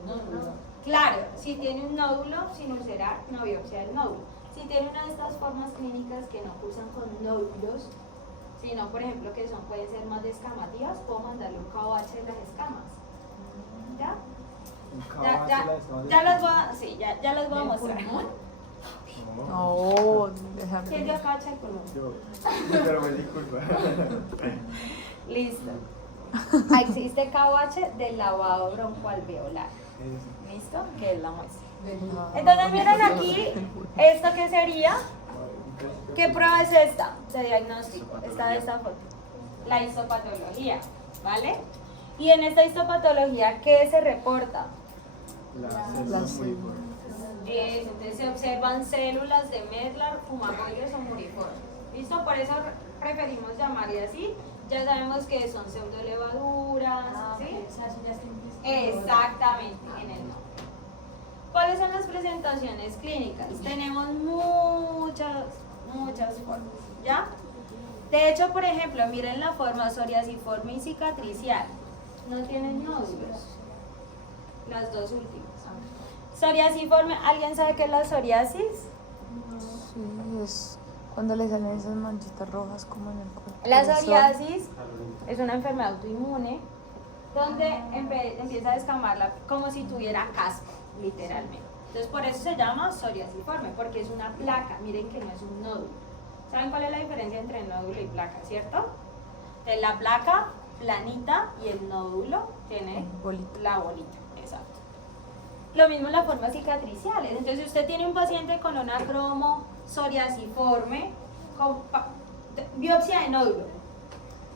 nódulo. Claro, si tiene un nódulo sin ulcerar, no biopsia del nódulo. Si tiene una de estas formas clínicas que no cursan con nódulos, sino por ejemplo que pueden ser más descamativas, puedo mandarle un KOH de las escamas. ¿Ya? Ya las voy a, sí, ya las voy a mostrar. No, déjame. ¿Quién dio KOH al pulmón? Yo. Pero me disculpa. Listo. Existe KOH del lavado broncoalveolar. ¿Listo? Que es la muestra. Entonces miren aquí, ¿esto qué sería? ¿Qué prueba es esta de diagnóstico? Esta de esta foto. La histopatología, ¿vale? Y en esta histopatología, ¿qué se reporta? Las células. Entonces se observan células de Medlar, fumagoides o muriformes. ¿Listo? Por eso preferimos llamarle así. Ya sabemos que son pseudolevaduras, ¿sí? Exactamente, en el nombre. ¿Cuáles son las presentaciones clínicas? Tenemos muchas formas, ¿ya? De hecho, por ejemplo, miren la forma psoriasiforme y cicatricial. No tienen nódulos. Las dos últimas. Psoriasiforme, ¿alguien sabe qué es la psoriasis? Sí, es cuando le salen esas manchitas rojas como en el cuerpo. La psoriasis es una enfermedad autoinmune donde empieza a descamarla como si tuviera caspa, literalmente. Entonces por eso se llama psoriasiforme, porque es una placa, miren que no es un nódulo. ¿Saben cuál es la diferencia entre nódulo y placa, cierto? Entonces la placa planita y el nódulo tiene la bolita, exacto. Lo mismo en las formas cicatriciales. Entonces si usted tiene un paciente con una cromo psoriasiforme, con biopsia de nódulo.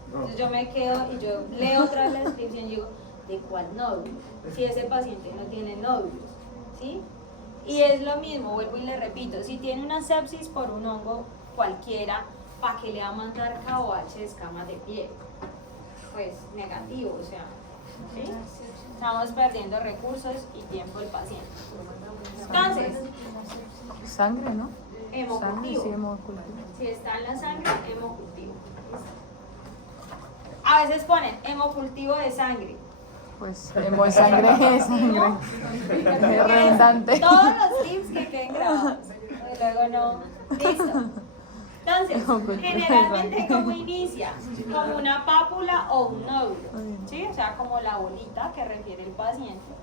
Entonces yo me quedo y yo leo otra vez la descripción y digo, ¿de cuál nódulo? Si ese paciente no tiene nódulos, ¿sí? Y es lo mismo, vuelvo y le repito, si tiene una sepsis por un hongo cualquiera, ¿para qué le va a mandar KOH de escamas de piel? Pues negativo, o sea, ¿sí? Estamos perdiendo recursos y tiempo del paciente. Entonces, Sangre, ¿no? hemocultivo. Sangre, sí, hemocultivo. Si está en la sangre, hemocultivo. A veces ponen hemocultivo de sangre. Pues hemos sangre, sangre. Es redundante. Todos los tips que queden grabados. Y luego no. Listo. Entonces, generalmente, ¿cómo inicia? Como una pápula o un nódulo. ¿Sí? O sea, como la bolita que refiere el paciente.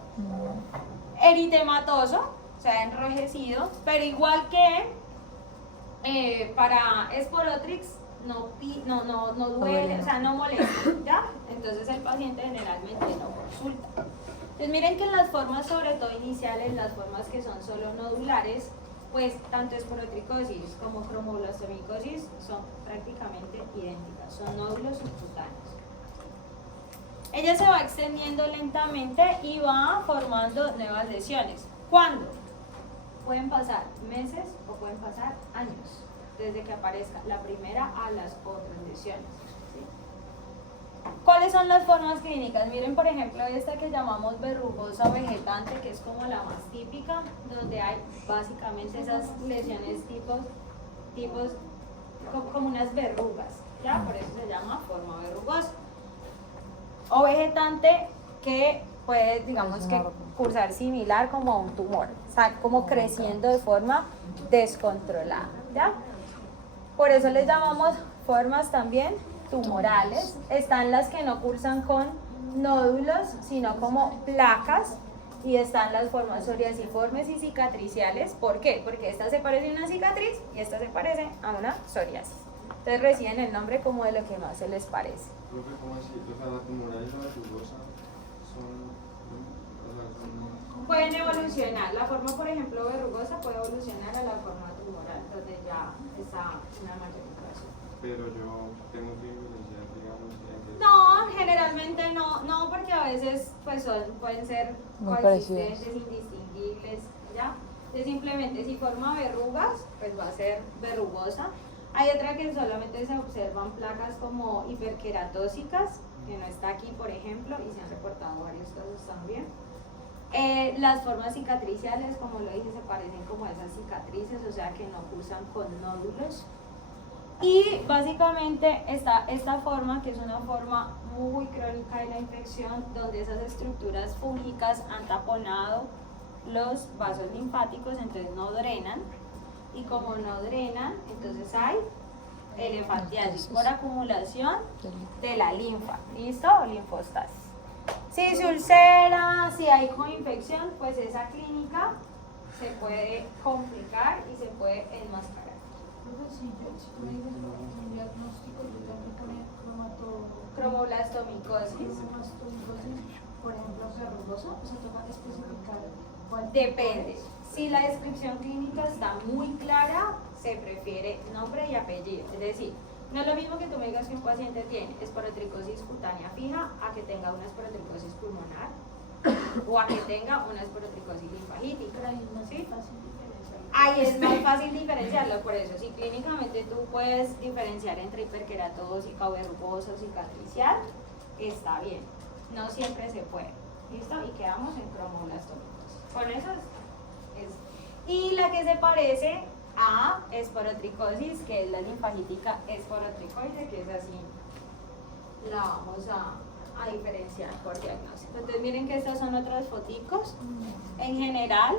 Eritematoso, o sea, enrojecido, pero igual que para Sporotrix no duele, o sea, no molesta, ¿ya? Entonces el paciente generalmente no consulta. Entonces miren que en las formas, sobre todo iniciales, las formas que son solo nodulares, pues tanto esporotricosis como cromoblastomicosis son prácticamente idénticas, son nódulos subcutáneos. Ella se va extendiendo lentamente y va formando nuevas lesiones. ¿Cuándo? Pueden pasar meses o pueden pasar años, desde que aparezca la primera a las otras lesiones. ¿Sí? ¿Cuáles son las formas clínicas? Miren, por ejemplo, esta que llamamos verrugosa vegetante, que es como la más típica, donde hay básicamente esas lesiones tipos como unas verrugas, ¿ya? Por eso se llama forma verrugosa. O vegetante, que puede, digamos que, cursar similar como a un tumor, o sea, como creciendo de forma descontrolada, ¿ya? Por eso les llamamos formas también tumorales. Están las que no cursan con nódulos, sino como placas, y están las formas psoriasiformes y cicatriciales. ¿Por qué? Porque esta se parece a una cicatriz y esta se parece a una psoriasis. Entonces reciben el nombre como de lo que más se les parece. Profe, ¿cómo así? O sea, la tumoral y la verrugosa son... Pueden evolucionar. La forma, por ejemplo, verrugosa puede evolucionar a la forma tumoral, donde ya está una mayor inflamación. Pero yo tengo que diferenciar, digamos, entre... No, generalmente no, porque a veces pues pueden ser muy coexistentes, parecidos, indistinguibles, ¿ya? Entonces simplemente si forma verrugas, pues va a ser verrugosa. Hay otra que solamente se observan placas como hiperqueratósicas, que no está aquí, por ejemplo, y se han reportado varios casos también. Las formas cicatriciales, como lo dije, se parecen como a esas cicatrices, o sea que no cursan con nódulos. Y básicamente esta forma, que es una forma muy crónica de la infección, donde esas estructuras fúngicas han taponado los vasos linfáticos, entonces no drenan, y como no drenan, entonces hay elefantiasis por acumulación de la linfa, ¿listo? O linfostasis. Si se ulcera, si hay coinfección, pues esa clínica se puede complicar y se puede enmascarar. Si tú me dices un diagnóstico, yo también con Cromoblastomicosis. por ejemplo, verrugosa, se toca especificar cuál. Depende. Si la descripción clínica está muy clara, se prefiere nombre y apellido. Es decir, no es lo mismo que tú me digas que un paciente tiene esporotricosis cutánea fija a que tenga una esporotricosis pulmonar o a que tenga una esporotricosis linfagítica. Pero ahí es más ¿Sí? fácil diferenciar. Ahí es más fácil diferenciarlo, por eso si clínicamente tú puedes diferenciar entre hiperqueratósica o verrugosa o cicatricial, está bien. No siempre se puede. ¿Listo? Y quedamos en cromoblastomicosis. Con eso es. Y la que se parece a esporotricosis, que es la linfagítica esporotricoide, que es así, la vamos a diferenciar por diagnóstico. Entonces miren que estas son otras foticos. En general,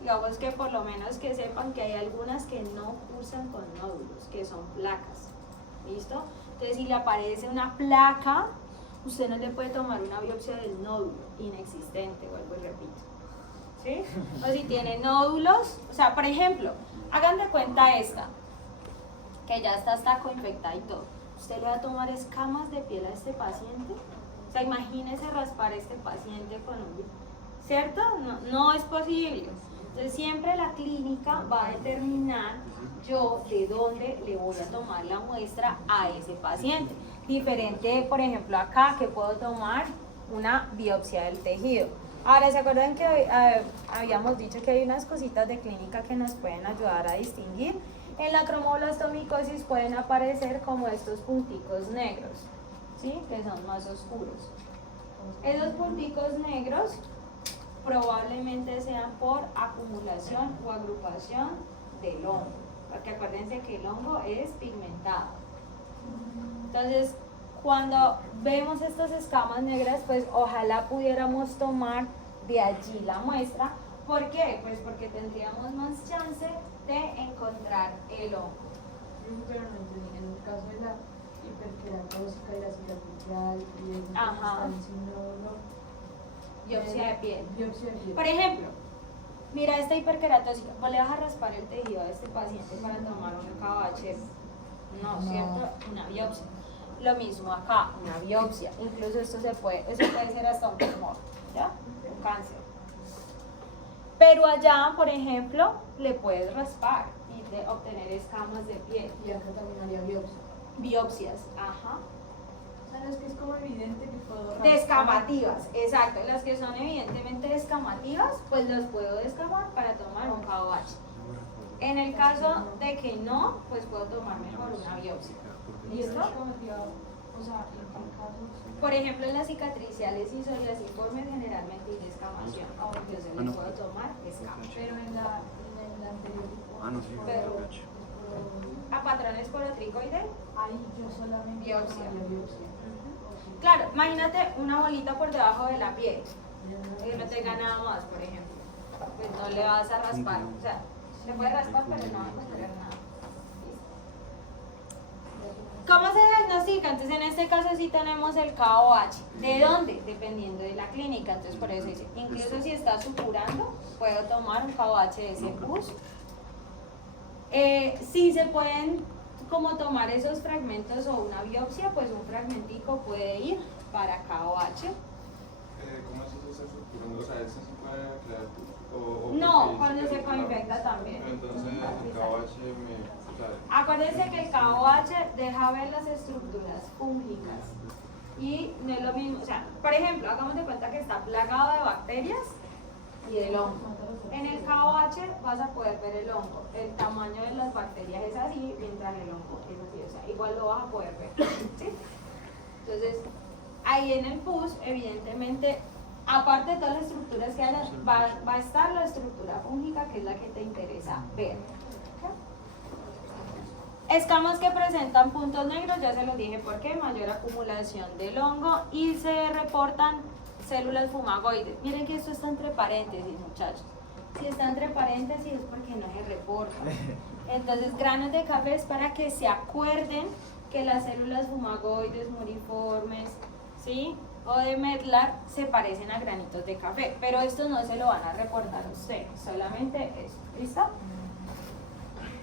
digamos que por lo menos que sepan que hay algunas que no cursan con nódulos, que son placas. ¿Listo? Entonces si le aparece una placa, usted no le puede tomar una biopsia del nódulo, inexistente, vuelvo y repito. ¿Sí? O si tiene nódulos, o sea, por ejemplo, hagan de cuenta esta, que ya está coinfectada y todo. ¿Usted le va a tomar escamas de piel a este paciente? O sea, imagínese raspar a este paciente con un... ¿Cierto? No es posible. Entonces siempre la clínica va a determinar yo de dónde le voy a tomar la muestra a ese paciente. Diferente, por ejemplo, acá que puedo tomar una biopsia del tejido. Ahora, ¿se acuerdan que habíamos dicho que hay unas cositas de clínica que nos pueden ayudar a distinguir? En la cromoblastomicosis pueden aparecer como estos punticos negros, ¿sí? Que son más oscuros. Esos punticos negros probablemente sean por acumulación o agrupación del hongo, porque acuérdense que el hongo es pigmentado. Entonces, cuando vemos estas escamas negras, pues ojalá pudiéramos tomar de allí la muestra. ¿Por qué? Pues porque tendríamos más chance de encontrar el hongo. Pero no entendí, en el caso de la hiperqueratósica y la cicatricial y el Ajá. Biopsia de piel. Biopsia de piel. Por ejemplo, mira esta hiperqueratósica. ¿Vos le vas a raspar el tejido a este paciente para tomar un KBH? No, ¿cierto? Una biopsia. Lo mismo acá, una biopsia. Incluso esto puede ser hasta un tumor, ¿ya? Un cáncer. Pero allá, por ejemplo, le puedes raspar y obtener escamas de piel. Y acá también haría biopsia. Biopsias, ajá. O sea, no es que es como evidente que puedo raspar. Descamativas, exacto. Las que son evidentemente descamativas, pues los puedo descamar para tomar un KOH. En el caso de que no, pues puedo tomar mejor una biopsia. ¿Listo? O sea, en casos. Por ejemplo, en las cicatriciales y psoriasiformes generalmente hay descamación. Aunque yo se le puedo tomar escama. Pero en la anterior. Pero- A patrones porotricoide, Ahí yo solamente Biopsia. tomaría biopsia. claro, imagínate una bolita por debajo de la piel, que no tenga nada más, por ejemplo. Pues no le vas a raspar, o sea, se puede raspar, pero no va a encontrar nada. ¿Cómo se diagnostica? Entonces, en este caso sí tenemos el KOH. ¿De dónde? Dependiendo de la clínica. Entonces, por eso dice, incluso si está supurando, puedo tomar un KOH de ese bus. Si se pueden como tomar esos fragmentos o una biopsia, pues un fragmentico puede ir para KOH. ¿Cómo es eso estructurando? O sea, ¿eso se puede crear? No, cuando se coinfecta también. Pero entonces, el KOH me... O sea, Acuérdense que el KOH deja ver las estructuras fúngicas y no es lo mismo, o sea, por ejemplo, hagamos de cuenta que está plagado de bacterias y del hongo. En el KOH vas a poder ver el hongo, el tamaño de las bacterias es así, mientras el hongo es así, o sea, igual lo vas a poder ver, ¿sí? Entonces, ahí en el pus, evidentemente, aparte de todas las estructuras que haya, va a estar la estructura fúngica, que es la que te interesa ver. Escamas que presentan puntos negros, ya se los dije por qué, mayor acumulación del hongo y se reportan células fumagoides. Miren que esto está entre paréntesis, muchachos. Si está entre paréntesis es porque no se reporta. Entonces, granos de café es para que se acuerden que las células fumagoides, muriformes, ¿sí? O de Medlar se parecen a granitos de café, pero esto no se lo van a reportar a ustedes, solamente eso. ¿Listo?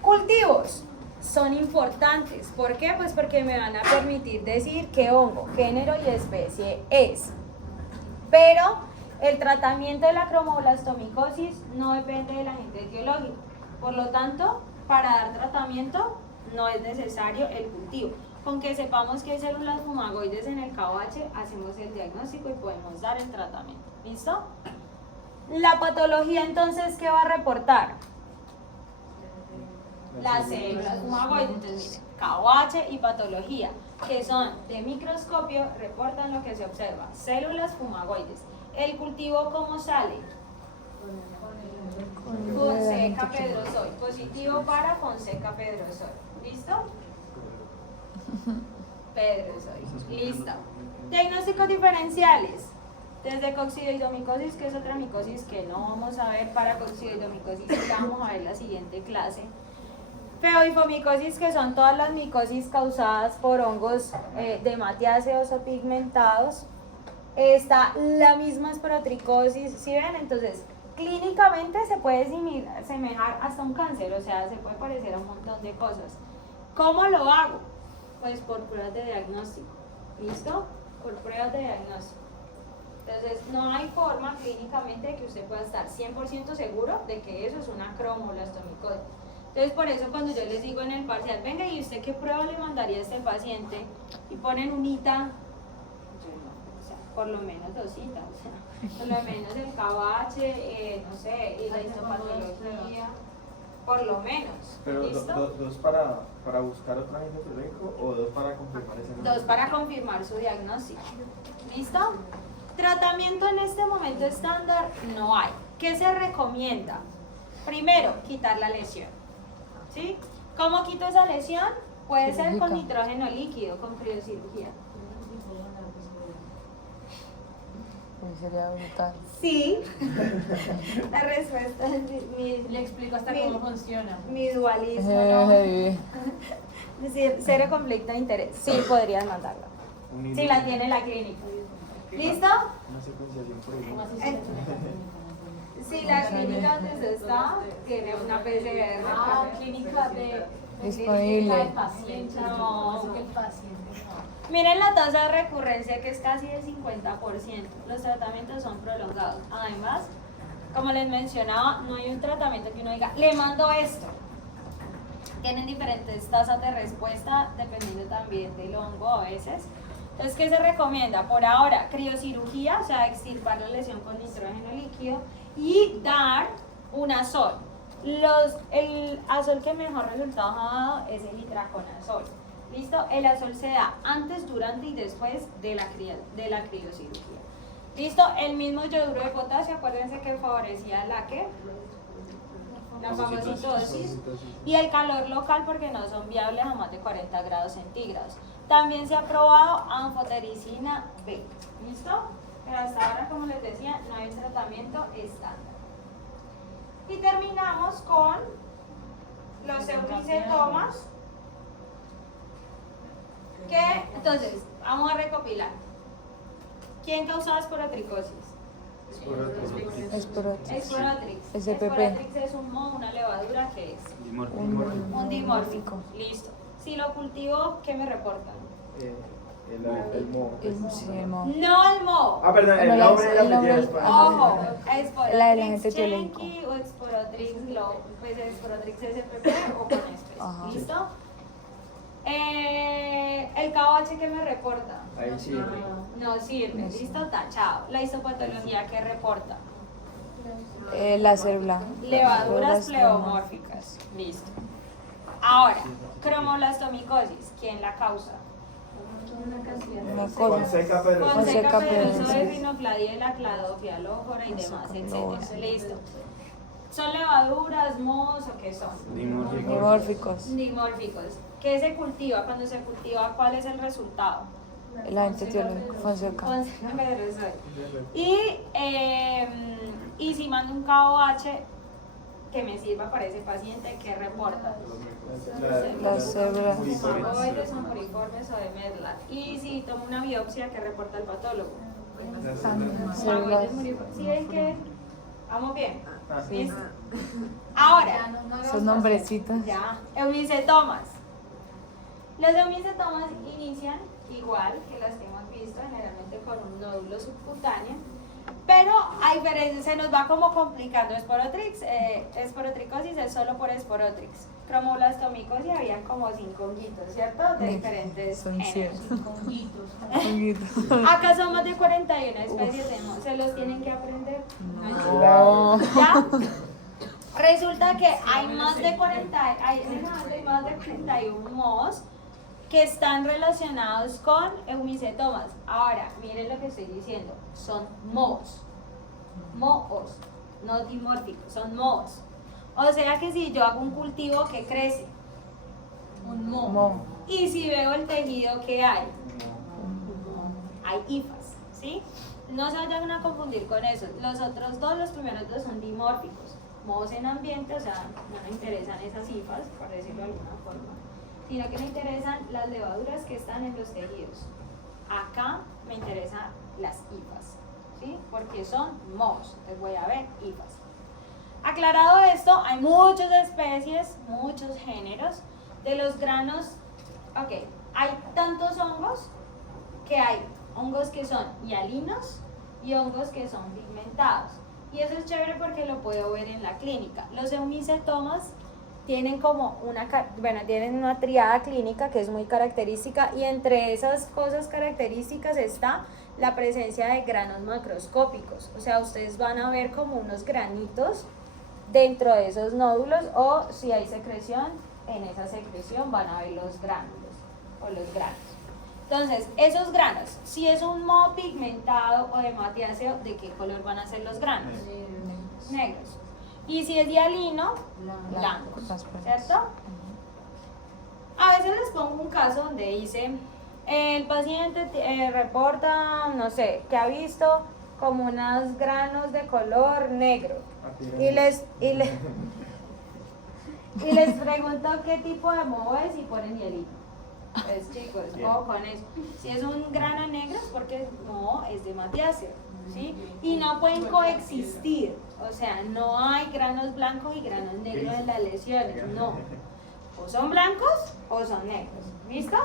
Cultivos son importantes. ¿Por qué? Pues porque me van a permitir decir qué hongo, género y especie es. Pero el tratamiento de la cromoblastomicosis no depende del agente etiológico. Por lo tanto, para dar tratamiento no es necesario el cultivo. Con que sepamos que hay células fumagoides en el KOH, hacemos el diagnóstico y podemos dar el tratamiento. ¿Listo? La patología entonces, ¿qué va a reportar? Las células fumagoides. Entonces, miren, KOH y patología, que son de microscopio, reportan lo que se observa. Células fumagoides. ¿El cultivo cómo sale? Fonseca pedrosoy. Positivo para Fonseca pedrosoy. ¿Listo? Pedrosoy. Listo. Diagnósticos diferenciales. Desde coccidioidomicosis, que es otra micosis que no vamos a ver, para coccidioidomicosis que vamos a ver la siguiente clase. Feoifomicosis, que son todas las micosis causadas por hongos dematiáceos o pigmentados. Está la misma esporotricosis, ¿sí ven? Entonces, clínicamente se puede semejar hasta un cáncer, o sea, se puede parecer a un montón de cosas. ¿Cómo lo hago? Pues por pruebas de diagnóstico, ¿listo? Por pruebas de diagnóstico. Entonces, no hay forma clínicamente de que usted pueda estar 100% seguro de que eso es una cromoblastomicosis. Entonces, por eso cuando yo les digo en el parcial, venga, ¿y usted qué prueba le mandaría a este paciente? Y ponen unita, por lo menos dosita, o sea, por lo menos el KOH, no sé, y la histopatología, por lo menos. Pero ¿Listo? dos para buscar otra agente etiológico o dos para confirmar ese Dos para confirmar su diagnóstico. ¿Listo? Tratamiento en este momento estándar no hay. ¿Qué se recomienda? Primero, quitar la lesión. ¿Sí? ¿Cómo quito esa lesión? Puede ser con nitrógeno líquido, con criocirugía. Pues sería brutal. Sí. La respuesta es Le explico hasta mi- cómo funciona. mi dualismo, ¿no? Es decir, cero conflicto de interés. Sí, podrías mandarla. Si la tiene la clínica. ¿Listo? Una secuenciación por ¿Cómo ejemplo. así se le echa? Si la clínica donde usted está tiene una PCR. Ah, clínica de Disponible. clínica del paciente. No. Dice que el paciente no. Miren la tasa de recurrencia que es casi del 50%. Los tratamientos son prolongados. Además, como les mencionaba, no hay un tratamiento que uno diga, le mando esto. Tienen diferentes tasas de respuesta dependiendo también del hongo a veces. Entonces, ¿qué se recomienda? Por ahora, criocirugía, o sea, extirpar la lesión con nitrógeno líquido y dar un azol. El azol que mejor resultado ha dado es el itraconazol. ¿Listo? El azol se da antes, durante y después de la criocirugía. ¿Listo? El mismo yoduro de potasio, acuérdense que favorecía la fagocitosis y el calor local porque no son viables a más de 40 grados centígrados. También se ha probado anfotericina B. ¿Listo? Pero hasta ahora, como les decía, no hay un tratamiento estándar. Y terminamos con los eufisetomas. Entonces, vamos a recopilar. ¿Quién causaba esporotricosis? Esporotrix. Esporotrix. SPP. Esporotrix es un moho, una levadura que es un dimórfico. Listo. Si lo cultivo, ¿qué me reportan? El moho. Sí, el moho. No el moho. Ah, perdón, Bueno, el nombre de la el nombre- apellido es Ojo, La de la gente Esporotrix teórico. chenki o Esporotrix pues Esporotrix SPP o con especie. Ajá. ¿Listo? El KOH que me reporta. Ahí sirve. No sirve, No sirve. listo, tachado. La histopatología que reporta. La célula. Levaduras pleomórficas, listo. Ahora, cromoblastomicosis, ¿quién la causa? Una Con cosa. seca, pero Fonseca Fonseca perezoso de perezoso. rinofladiela, cladofia, lófora y demás, Eso, etcétera. Listo. ¿Son levaduras, mohos o qué son? Dimórficos. Dimórficos. ¿Qué se cultiva? Cuando se cultiva, ¿cuál es el resultado? El agente teórico. Fonseca. Fonseca perezoso. Y si mando un KOH que me sirva para ese paciente, ¿qué reporta? Las células. O de son piriformes o de Medlar. Y si tomo una biopsia, ¿qué reporta el patólogo? Células. ¿Sí ven que vamos bien? Sí. ¿Listo? Ahora, Sus nombrecitos. ya, eumicetomas. Los eumicetomas inician igual que las que hemos visto, generalmente con un nódulo subcutáneo, pero a diferencia, se nos va como complicando. Esporotricosis es solo por esporotrix. Cromoblastomicosis había como 5 honguitos, ¿cierto? De diferentes Son géneros. 100. Honguitos. Honguitos. Acá son más de 41 especies de mohos. ¿Se los tienen que aprender? No. ¿Ya? Resulta que hay más de 41 mohos que están relacionados con eumicetomas. Ahora, miren lo que estoy diciendo. Son mohos. Mohos, no dimórficos, son mohos. O sea que si yo hago un cultivo, ¿qué crece? Un moho. Moho. Y si veo el tejido, ¿qué hay? Hay hifas, ¿sí? No se vayan a confundir con eso. Los otros dos, los primeros dos son dimórficos. Mohos en ambiente, o sea, no me interesan esas hifas, por decirlo de alguna forma, sino que me interesan las levaduras que están en los tejidos. Acá me interesan las hifas, ¿sí? Porque son mohos, entonces voy a ver hifas. Aclarado esto, hay muchas especies, muchos géneros de los granos. Ok, hay tantos hongos que hay hongos que son hialinos y hongos que son pigmentados. Y eso es chévere porque lo puedo ver en la clínica. Los eumicetomas tienen como tienen una triada clínica que es muy característica, y entre esas cosas características está la presencia de granos macroscópicos. O sea, ustedes van a ver como unos granitos dentro de esos nódulos, o si hay secreción, en esa secreción van a ver los gránulos o los granos. Entonces, esos granos, si es un moho pigmentado o de matiáceo, ¿de qué color van a ser los granos? Negros. Y si es hialino, blancos, ¿cierto? A veces les pongo un caso donde dice, el paciente reporta, no sé, que ha visto como unos granos de color negro. Y les pregunto qué tipo de moho es y ponen hielito. Pues chicos, ojo con eso. Si es un grano negro es porque moho es de matiáceo, ¿sí? Y no pueden coexistir. O sea, no hay granos blancos y granos negros en las lesiones, no. O son blancos o son negros. ¿Listo?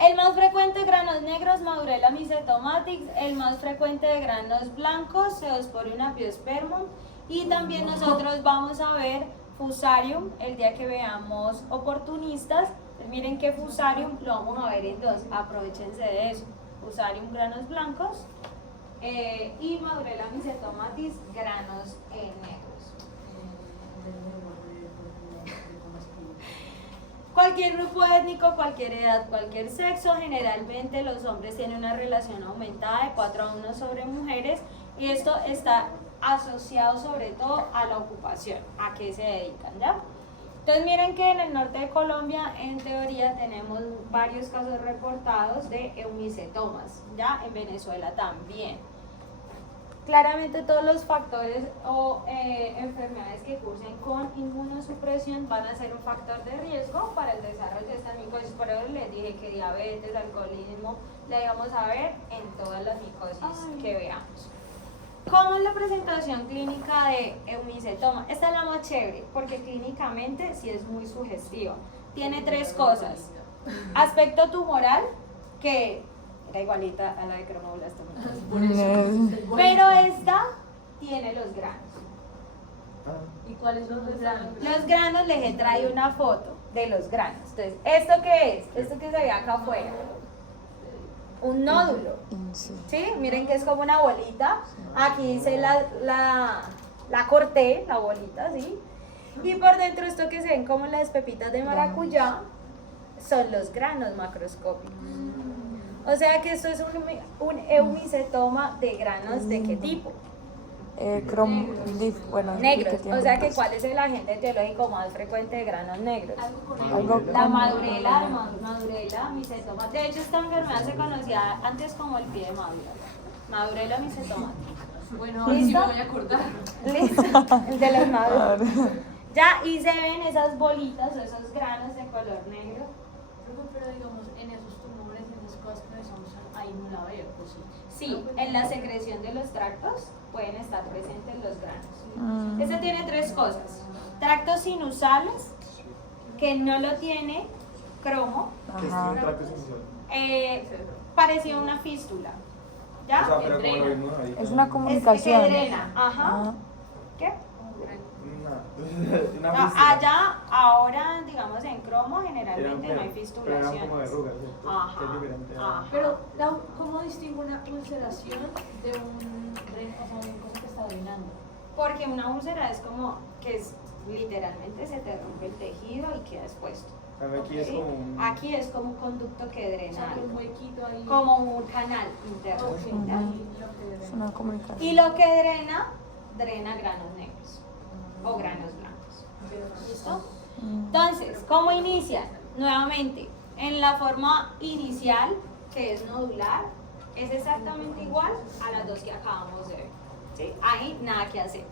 El más frecuente de granos negros, Madurella mycetomatix. El más frecuente de granos blancos, Ceosporium apiospermum. Y también nosotros vamos a ver Fusarium el día que veamos oportunistas. Miren que Fusarium lo vamos a ver en dos, aprovechense de eso. Fusarium granos blancos y Madurella mycetomatix granos negros. Cualquier grupo étnico, cualquier edad, cualquier sexo, generalmente los hombres tienen una relación aumentada de 4:1 sobre mujeres y esto está asociado sobre todo a la ocupación, a qué se dedican, ¿ya? Entonces miren que en el norte de Colombia en teoría tenemos varios casos reportados de eumicetomas, ¿ya? En Venezuela también. Claramente todos los factores o enfermedades que cursen con inmunosupresión van a ser un factor de riesgo para el desarrollo de esta micosis. Por eso les dije que diabetes, alcoholismo, la íbamos a ver en todas las micosis que veamos. ¿Cómo es la presentación clínica de eumicetoma? Esta es la más chévere porque clínicamente sí es muy sugestiva. Tiene 3 cosas. Aspecto tumoral, que era igualita a la de cromoblastoma. Pero esta tiene los granos. ¿Y cuáles son los granos? Los granos, les he traído una foto de los granos. Entonces, ¿esto qué es? Esto que se ve acá afuera. Un nódulo. ¿Sí? Miren que es como una bolita. Aquí dice la corté, la bolita, ¿sí? Y por dentro esto que se ven como las pepitas de maracuyá son los granos macroscópicos. O sea que esto es un eumicetoma de granos ¿de qué tipo? Bueno, Negros. O sea que ¿cuál es el agente etiológico más frecuente de granos negros? algo La madurela mycetoma. De hecho, esta enfermedad se conocía antes como el pie de madura. Madurela mycetoma. Bueno, ahora sí me voy a acordar. ¿Listo? El de los maduros. Ya, y se ven esas bolitas o esos granos de color negro. Pero digamos, en esos tumores, en esas cosas que decimos, ahí no la veo, pues sí. Sí, en la secreción de los tractos pueden estar presentes los granos. Este tiene 3 cosas. Tractos sinusales, que no lo tiene cromo, ¿Qué es un tracto sinusal? parecido a una fístula. ¿Ya? O sea, pero como lo vimos ahí. es una comunicación. Es que drena. Ajá. ¿Qué? Una No, fístula. allá, ahora, digamos, en cromo generalmente no hay Pero eran fistulaciones. como verrugas, ¿cierto? Ajá. Que es diferente. Ajá. Pero, ¿cómo distingo una ulceración de un una cosa que está drenando? Porque una úlcera es como que literalmente se te rompe el tejido y queda expuesto. Aquí es ¿Sí? como un... Aquí es como un conducto que O drena sea, algo, un huequito ahí. como un canal interno. Ok, ¿Ya? ahí lo que Es una comunicación. Y lo que drena granos negros o granos blancos. ¿Listo? Entonces, ¿cómo inician? Nuevamente, en la forma inicial, que es nodular, es exactamente igual a las 2 que acabamos de ver. ¿Sí? Ahí nada que hacer.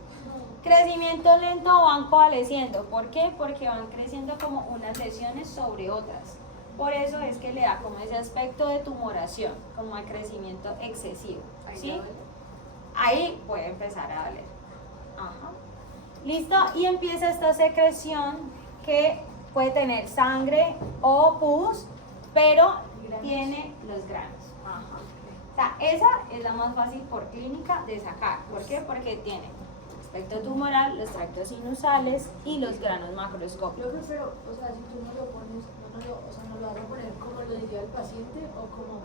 Crecimiento lento, van coalesciendo. ¿Por qué? Porque van creciendo como unas lesiones sobre otras. Por eso es que le da como ese aspecto de tumoración, como el crecimiento excesivo. ¿Sí? Ahí puede empezar a doler. Ajá. ¿Listo? Y empieza esta secreción que puede tener sangre o pus, pero tiene los granos. Ajá. O sea, esa es la más fácil por clínica de sacar. ¿Por qué? Porque tiene aspecto tumoral, los tractos sinusales y los granos macroscópicos. Pero, o sea, si tú no lo pones, no lo vas a poner como lo diría el paciente o como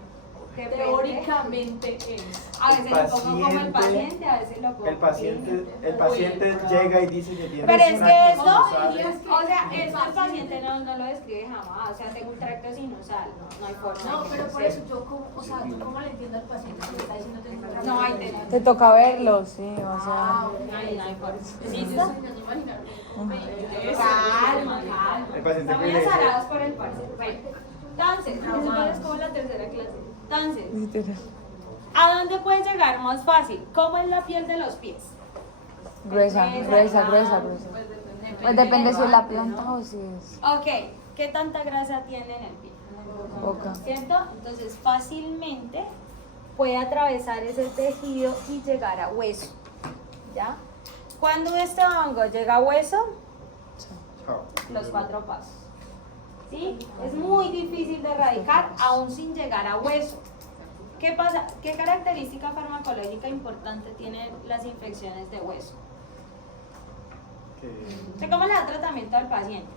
Depende. teóricamente es. A veces lo pongo como el paciente- paciente, a veces lo pongo El paciente llega y dice que tiene Pero es un que tracto eso, sinusal. o sea, eso el paciente no lo describe jamás, o sea, tengo un tracto sinusal, no hay forma. No, de que pero lo por sepa. eso yo, ¿cómo le entiendo al paciente que le está diciendo que tengo No hay Te toca verlo, sí, o sea. No hay forma. Sí, ¿Listo? Calma, calma. El paciente Estamos que le dice- azarados por el paciente. Bueno, entonces, eso es como la tercera clase. Entonces, ¿A dónde puede llegar más fácil? ¿Cómo es la piel de los pies? Gruesa, gruesa, gruesa, gruesa. Pues depende si es la planta o si es Ok, ¿qué tanta grasa tiene en el pie? poca. ¿Cierto? Entonces fácilmente puede atravesar ese tejido y llegar a hueso. ¿Ya? Cuando este hongo llega a hueso, Chao. los 4 pasos. ¿Sí? Es muy difícil de erradicar aún sin llegar a hueso. ¿Qué pasa? ¿Qué característica farmacológica importante tienen las infecciones de hueso? ¿Cómo le da tratamiento al paciente?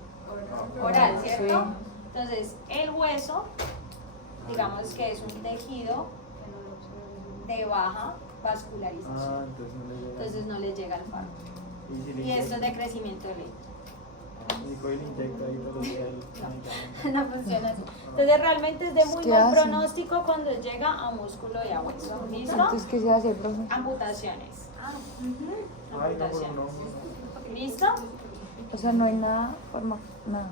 Oral, ¿cierto? Sí. Entonces, el hueso, digamos que es un tejido de baja vascularización. Entonces no le llega al fármaco. Y esto es de crecimiento lento. No funciona así. Entonces realmente es de muy ¿Qué buen hacen? pronóstico cuando llega a músculo y a hueso. ¿Listo? Entonces, ¿qué se hace, profe? Amputaciones. Ay, no, Amputaciones. no. ¿Listo? O sea, no hay nada, nada.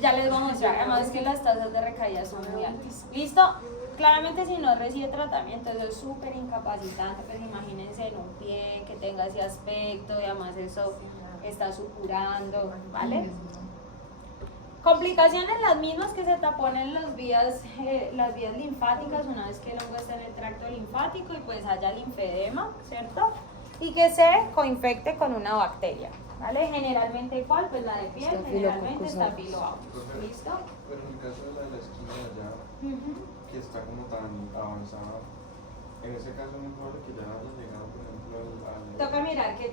Ya les voy a mostrar, además que las tasas de recaída son muy altas. ¿Listo? Claramente si no recibe tratamiento, eso es súper incapacitante, pues imagínense en un pie que tenga ese aspecto y además eso está supurando, ¿vale? Complicaciones las mismas que se taponen las vías linfáticas una vez que el hongo está en el tracto linfático y pues haya linfedema, ¿cierto? Y que se coinfecte con una bacteria, ¿vale? Generalmente, ¿cuál? Pues la de piel, generalmente Staphylococcus, ¿listo? Pero en el caso de la de la esquina de allá, que está como tan avanzada, en ese caso no es probable que ya haya llegado, por ejemplo, al... Toca mirar qué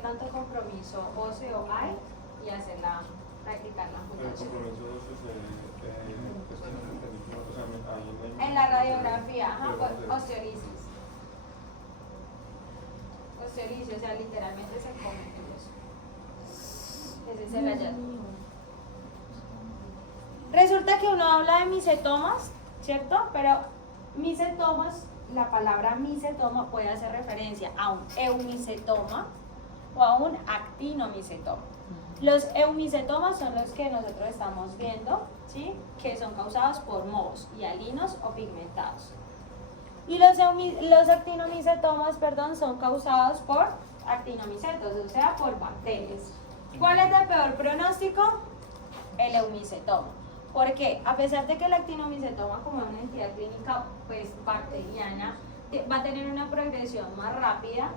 tanto compromiso óseo hay y practicar la Pero el amputación. compromiso de eso es que no lo entendí, o sea, ahí En la radiografía, osteolisis. Osteolisis, o sea, literalmente se come el hueso. Ese es el hallazgo. Resulta que uno habla de misetomas, ¿cierto? Pero misetomas, la palabra misetoma puede hacer referencia a un eumicetoma o a un actinomicetoma. Los eumicetomas son los que nosotros estamos viendo, ¿sí? Que son causados por mohos, hialinos o pigmentados. Y los actinomicetomas, son causados por actinomicetos, o sea, por bacterias. ¿Cuál es el peor pronóstico? El eumicetoma. Porque a pesar de que el actinomicetoma como es una entidad clínica pues bacteriana va a tener una progresión más rápida,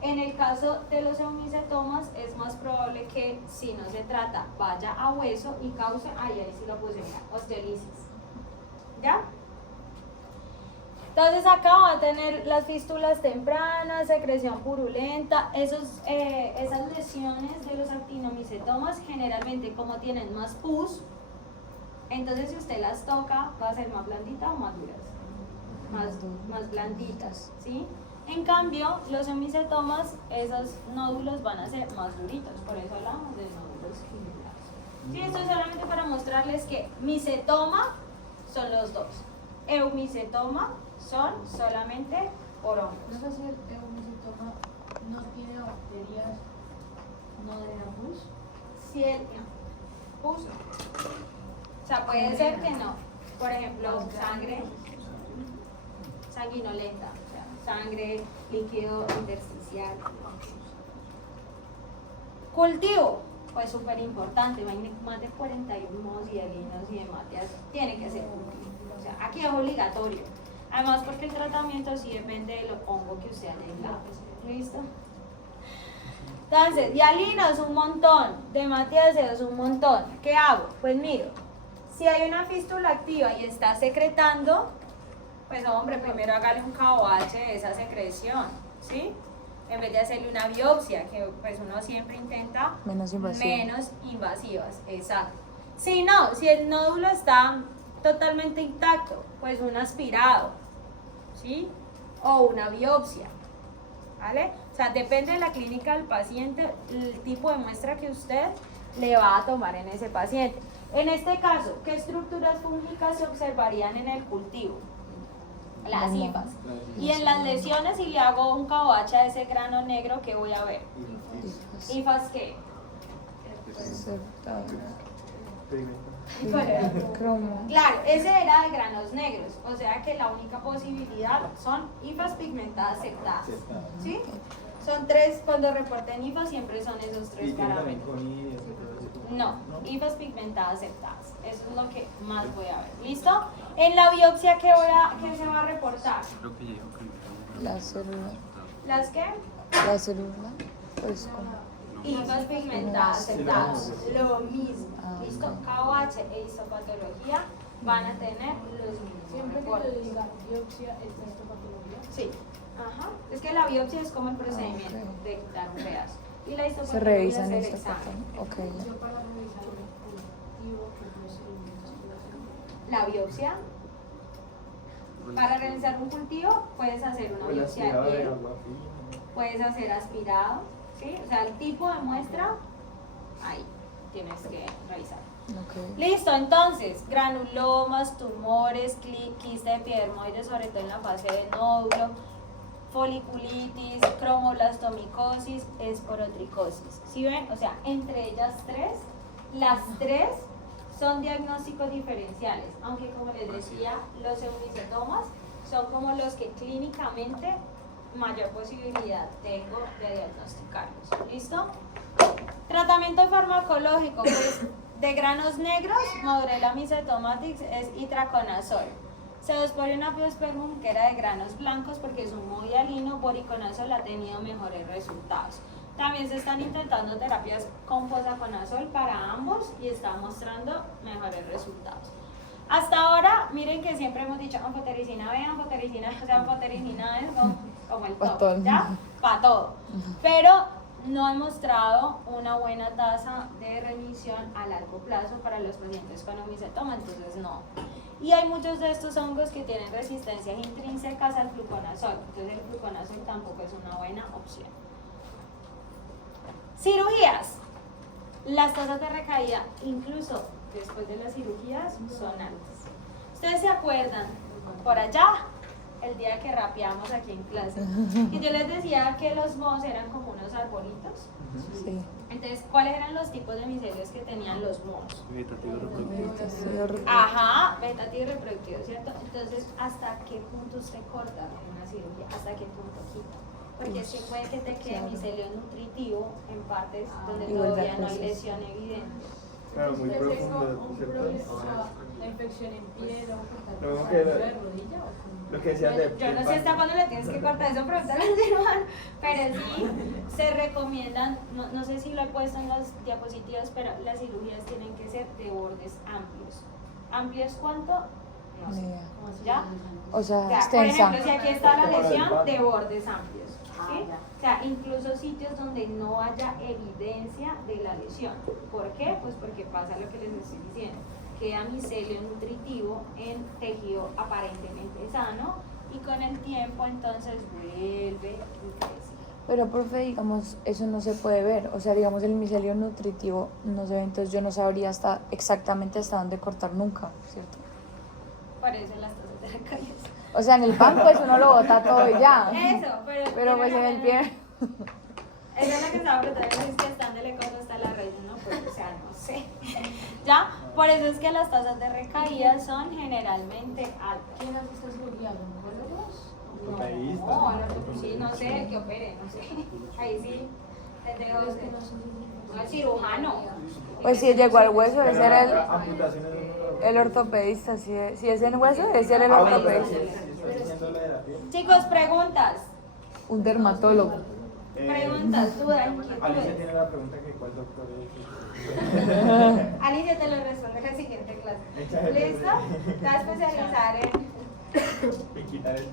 en el caso de los eumicetomas es más probable que si no se trata vaya a hueso y cause, ahí sí lo puse, osteolisis. ¿Ya? Entonces acá va a tener las fístulas tempranas, secreción purulenta, esas lesiones de los actinomicetomas generalmente como tienen más pus, entonces si usted las toca va a ser más blanditas o más duras, más blanditas, ¿sí? En cambio, los eumicetomas, esos nódulos van a ser más duritos, por eso hablamos de nódulos fibulares. Sí, esto es solamente para mostrarles que micetoma son los dos, eumicetoma son solamente por hongos. No sé si el eumicetoma no tiene bacterias, no drena pus. Si el pus, o sea, puede ser que no. Por ejemplo, sangre sanguinolenta, o sea, sangre, líquido intersticial. Cultivo, pues súper importante, hay más de 41 mohos hialinos y hematias, tiene que ser cultivo. O sea, aquí es obligatorio. Además, porque el tratamiento sí depende del hongo que usted haya aislado. ¿Listo? Entonces, hialinos un montón, de hematiáceos un montón. ¿Qué hago? Pues miro, si hay una fístula activa y está secretando, pues hombre, primero hágale un KOH de esa secreción, ¿sí? En vez de hacerle una biopsia, que pues uno siempre intenta Menos invasivas, exacto. Si no, si el nódulo está totalmente intacto, pues un aspirado, ¿sí? O una biopsia, ¿vale? O sea, depende de la clínica del paciente, el tipo de muestra que usted le va a tomar en ese paciente. En este caso, ¿qué estructuras fúngicas se observarían en el cultivo? Las hifas. Y en las lesiones, si le hago un KOH a ese grano negro, ¿qué voy a ver? ¿Hifas qué? Cromo. Claro, ese era de granos negros, o sea que la única posibilidad son hifas pigmentadas aceptadas. ¿Sí? Son tres, cuando reporten IFA siempre son esos tres Y tiene también parámetros. con I, eso. No, IFAs pigmentadas aceptadas. Eso es lo que más voy a ver. ¿Listo? En la biopsia, ¿qué se va a reportar? La célula. ¿Las qué? La célula. Pues como. IFAs pigmentadas aceptadas. Lo mismo. Ah, ¿Listo? ok. KOH e histopatología van a tener los mismos Siempre que reportes. le diga biopsia, ¿está esta patología? Sí. Ajá. Es que la biopsia es como el procedimiento ok. de quitar un pedazo. Y la Se histopatología revisan es el esta examen. parte. Ok. Yo para revisar el cultivo, ¿qué procedimientos puedo hacer? La biopsia. Para realizar un cultivo puedes hacer una O el biopsia aspirado de de piel, agua fría. puedes hacer aspirado, ¿sí? O sea, el tipo de muestra, ahí tienes que revisar. Ok. Listo, entonces, granulomas, tumores, quiste epidermoide, sobre todo en la fase de nódulo, foliculitis, cromoblastomicosis, esporotricosis. ¿Sí ven? O sea, entre ellas tres, las tres son diagnósticos diferenciales, aunque como les decía, los eumicetomas son como los que clínicamente mayor posibilidad tengo de diagnosticarlos. ¿Listo? Tratamiento farmacológico, pues de granos negros, Modrella mycetomatics es itraconazol. Cedosporium apiospermum, que era de granos blancos porque es un movialino, voriconazol ha tenido mejores resultados. También se están intentando terapias con fosconazol para ambos y está mostrando mejores resultados. Hasta ahora, miren que siempre hemos dicho anfotericina B, anfotericina, o sea, anfotericina es como el Pa' todo. top, ¿ya? Para todo. Pero no han mostrado una buena tasa de remisión a largo plazo para los pacientes con eumicetoma, entonces no. Y hay muchos de estos hongos que tienen resistencias intrínsecas al fluconazol, entonces el fluconazol tampoco es una buena opción. Cirugías. Las tasas de recaída, incluso después de las cirugías, son altas. ¿Ustedes se acuerdan por allá, el día que rapeamos aquí en clase, que yo les decía que los mohos eran como unos arbolitos? Sí. Entonces, ¿cuáles eran los tipos de micelios que tenían los mohos? Vegetativo. Ajá, vegetativo y reproductivo, ¿cierto? Entonces, ¿hasta qué punto usted corta una cirugía? ¿Hasta qué punto quita? Porque es que puede que te quede claro. micelio nutritivo en partes donde Y vuelve a todavía no hay crecer. lesión evidente. Claro, muy Entonces, ¿es profundo, un ¿cierto? problema, la infección en piel o No, cortar que de la- rodilla o cómo? Lo que decía de. Yo no sé hasta cuándo le tienes que cortar eso, pregúntale al cirujano, pero sí se recomiendan, no sé si lo he puesto en las diapositivas, pero las cirugías tienen que ser de bordes amplios. ¿Amplios cuánto? No Ni sé. idea. ¿Ya? O O sea, sea, por extensa. ejemplo, si aquí está la Como del lesión, pan. de bordes amplios. ¿Sí? O sea, incluso sitios donde no haya evidencia de la lesión. ¿Por qué? Pues porque pasa lo que les estoy diciendo. Queda micelio nutritivo en tejido aparentemente sano y con el tiempo entonces vuelve y crece. Pero, profe, digamos, eso no se puede ver. O sea, digamos, el micelio nutritivo no se ve, entonces yo no sabría exactamente hasta dónde cortar nunca, ¿cierto? Por eso las tasas de recaídas. O sea, en el pan, pues uno lo bota todo y ya. Eso, Pero pues en el pie. Esa es la que estaba preguntando, es que están de cosas hasta la raíz, ¿no? Pues, o sea, no sé. ¿Ya? Por eso es que las tasas de recaída son generalmente altas. ¿Quién hace esta cirugía? ¿Los oncólogos? Ortopedista. No, sí, no sé, el que opere, no sé. Ahí sí, te tengo Los que no son no, el cirujano. Pues si llegó al hueso, debe ser Amputaciones el ortopedista. Si es en hueso, debe ser el Ah, bueno, ortopedista. si estás diciendo lo de la piel. Chicos, preguntas. Un dermatólogo. Preguntas, dudas, Alicia inquietudes. tiene la pregunta que cuál doctor es. Alicia te lo responde en la siguiente clase. Échale. ¿Listo? Te vas a especializar en Y quitar eso.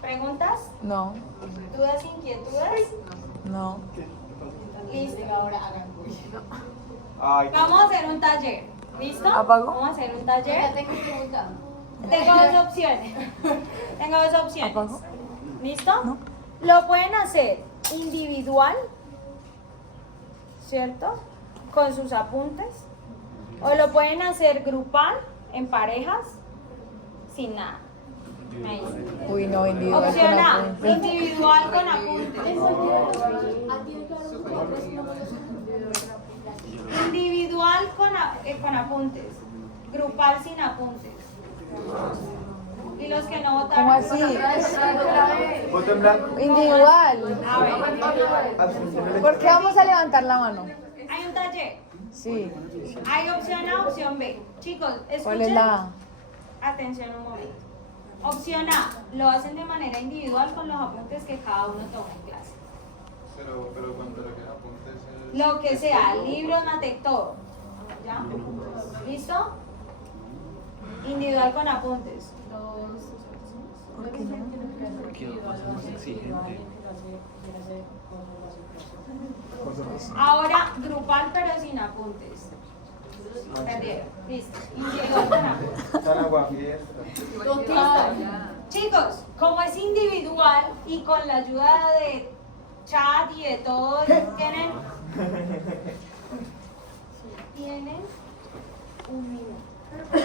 preguntas, No, dudas, inquietudes. no. Listo. Ay, Vamos a hacer un taller. ¿Listo? ¿Apago? Vamos a hacer un Ya taller. tengo pregunta. Tengo dos opciones. Tengo dos opciones. ¿Apago? ¿Listo? No. Lo pueden hacer individual, ¿cierto? Con sus apuntes. O lo pueden hacer grupal, en parejas, sin nada. Me dicen. Uy, no, individual. Opción con A, apuntes. individual con apuntes. ¿A ti de claro que otros no los Individual con apuntes. Grupal sin apuntes. Y los que no votaron. ¿Cómo así? Voto en blanco. Individual. A ver, ¿Por qué vamos a levantar la mano? hay un taller. Sí. Hay opción A, opción B. Chicos, escuchen. ¿Cuál es la A? Atención un momento. Opción A, lo hacen de manera individual con los apuntes que cada uno toma en clase. Pero cuando lo que apuntes es... Lo que sea, libros, Natec, todo. ¿Ya? ¿Listo? Individual con apuntes. ¿Por qué no? Ahora, grupal pero sin apuntes. Perdieron. Listo. Individual con apuntes. San Agua Fiesta. Chicos, como es individual y con la ayuda de chat y de todo, tienen un minuto.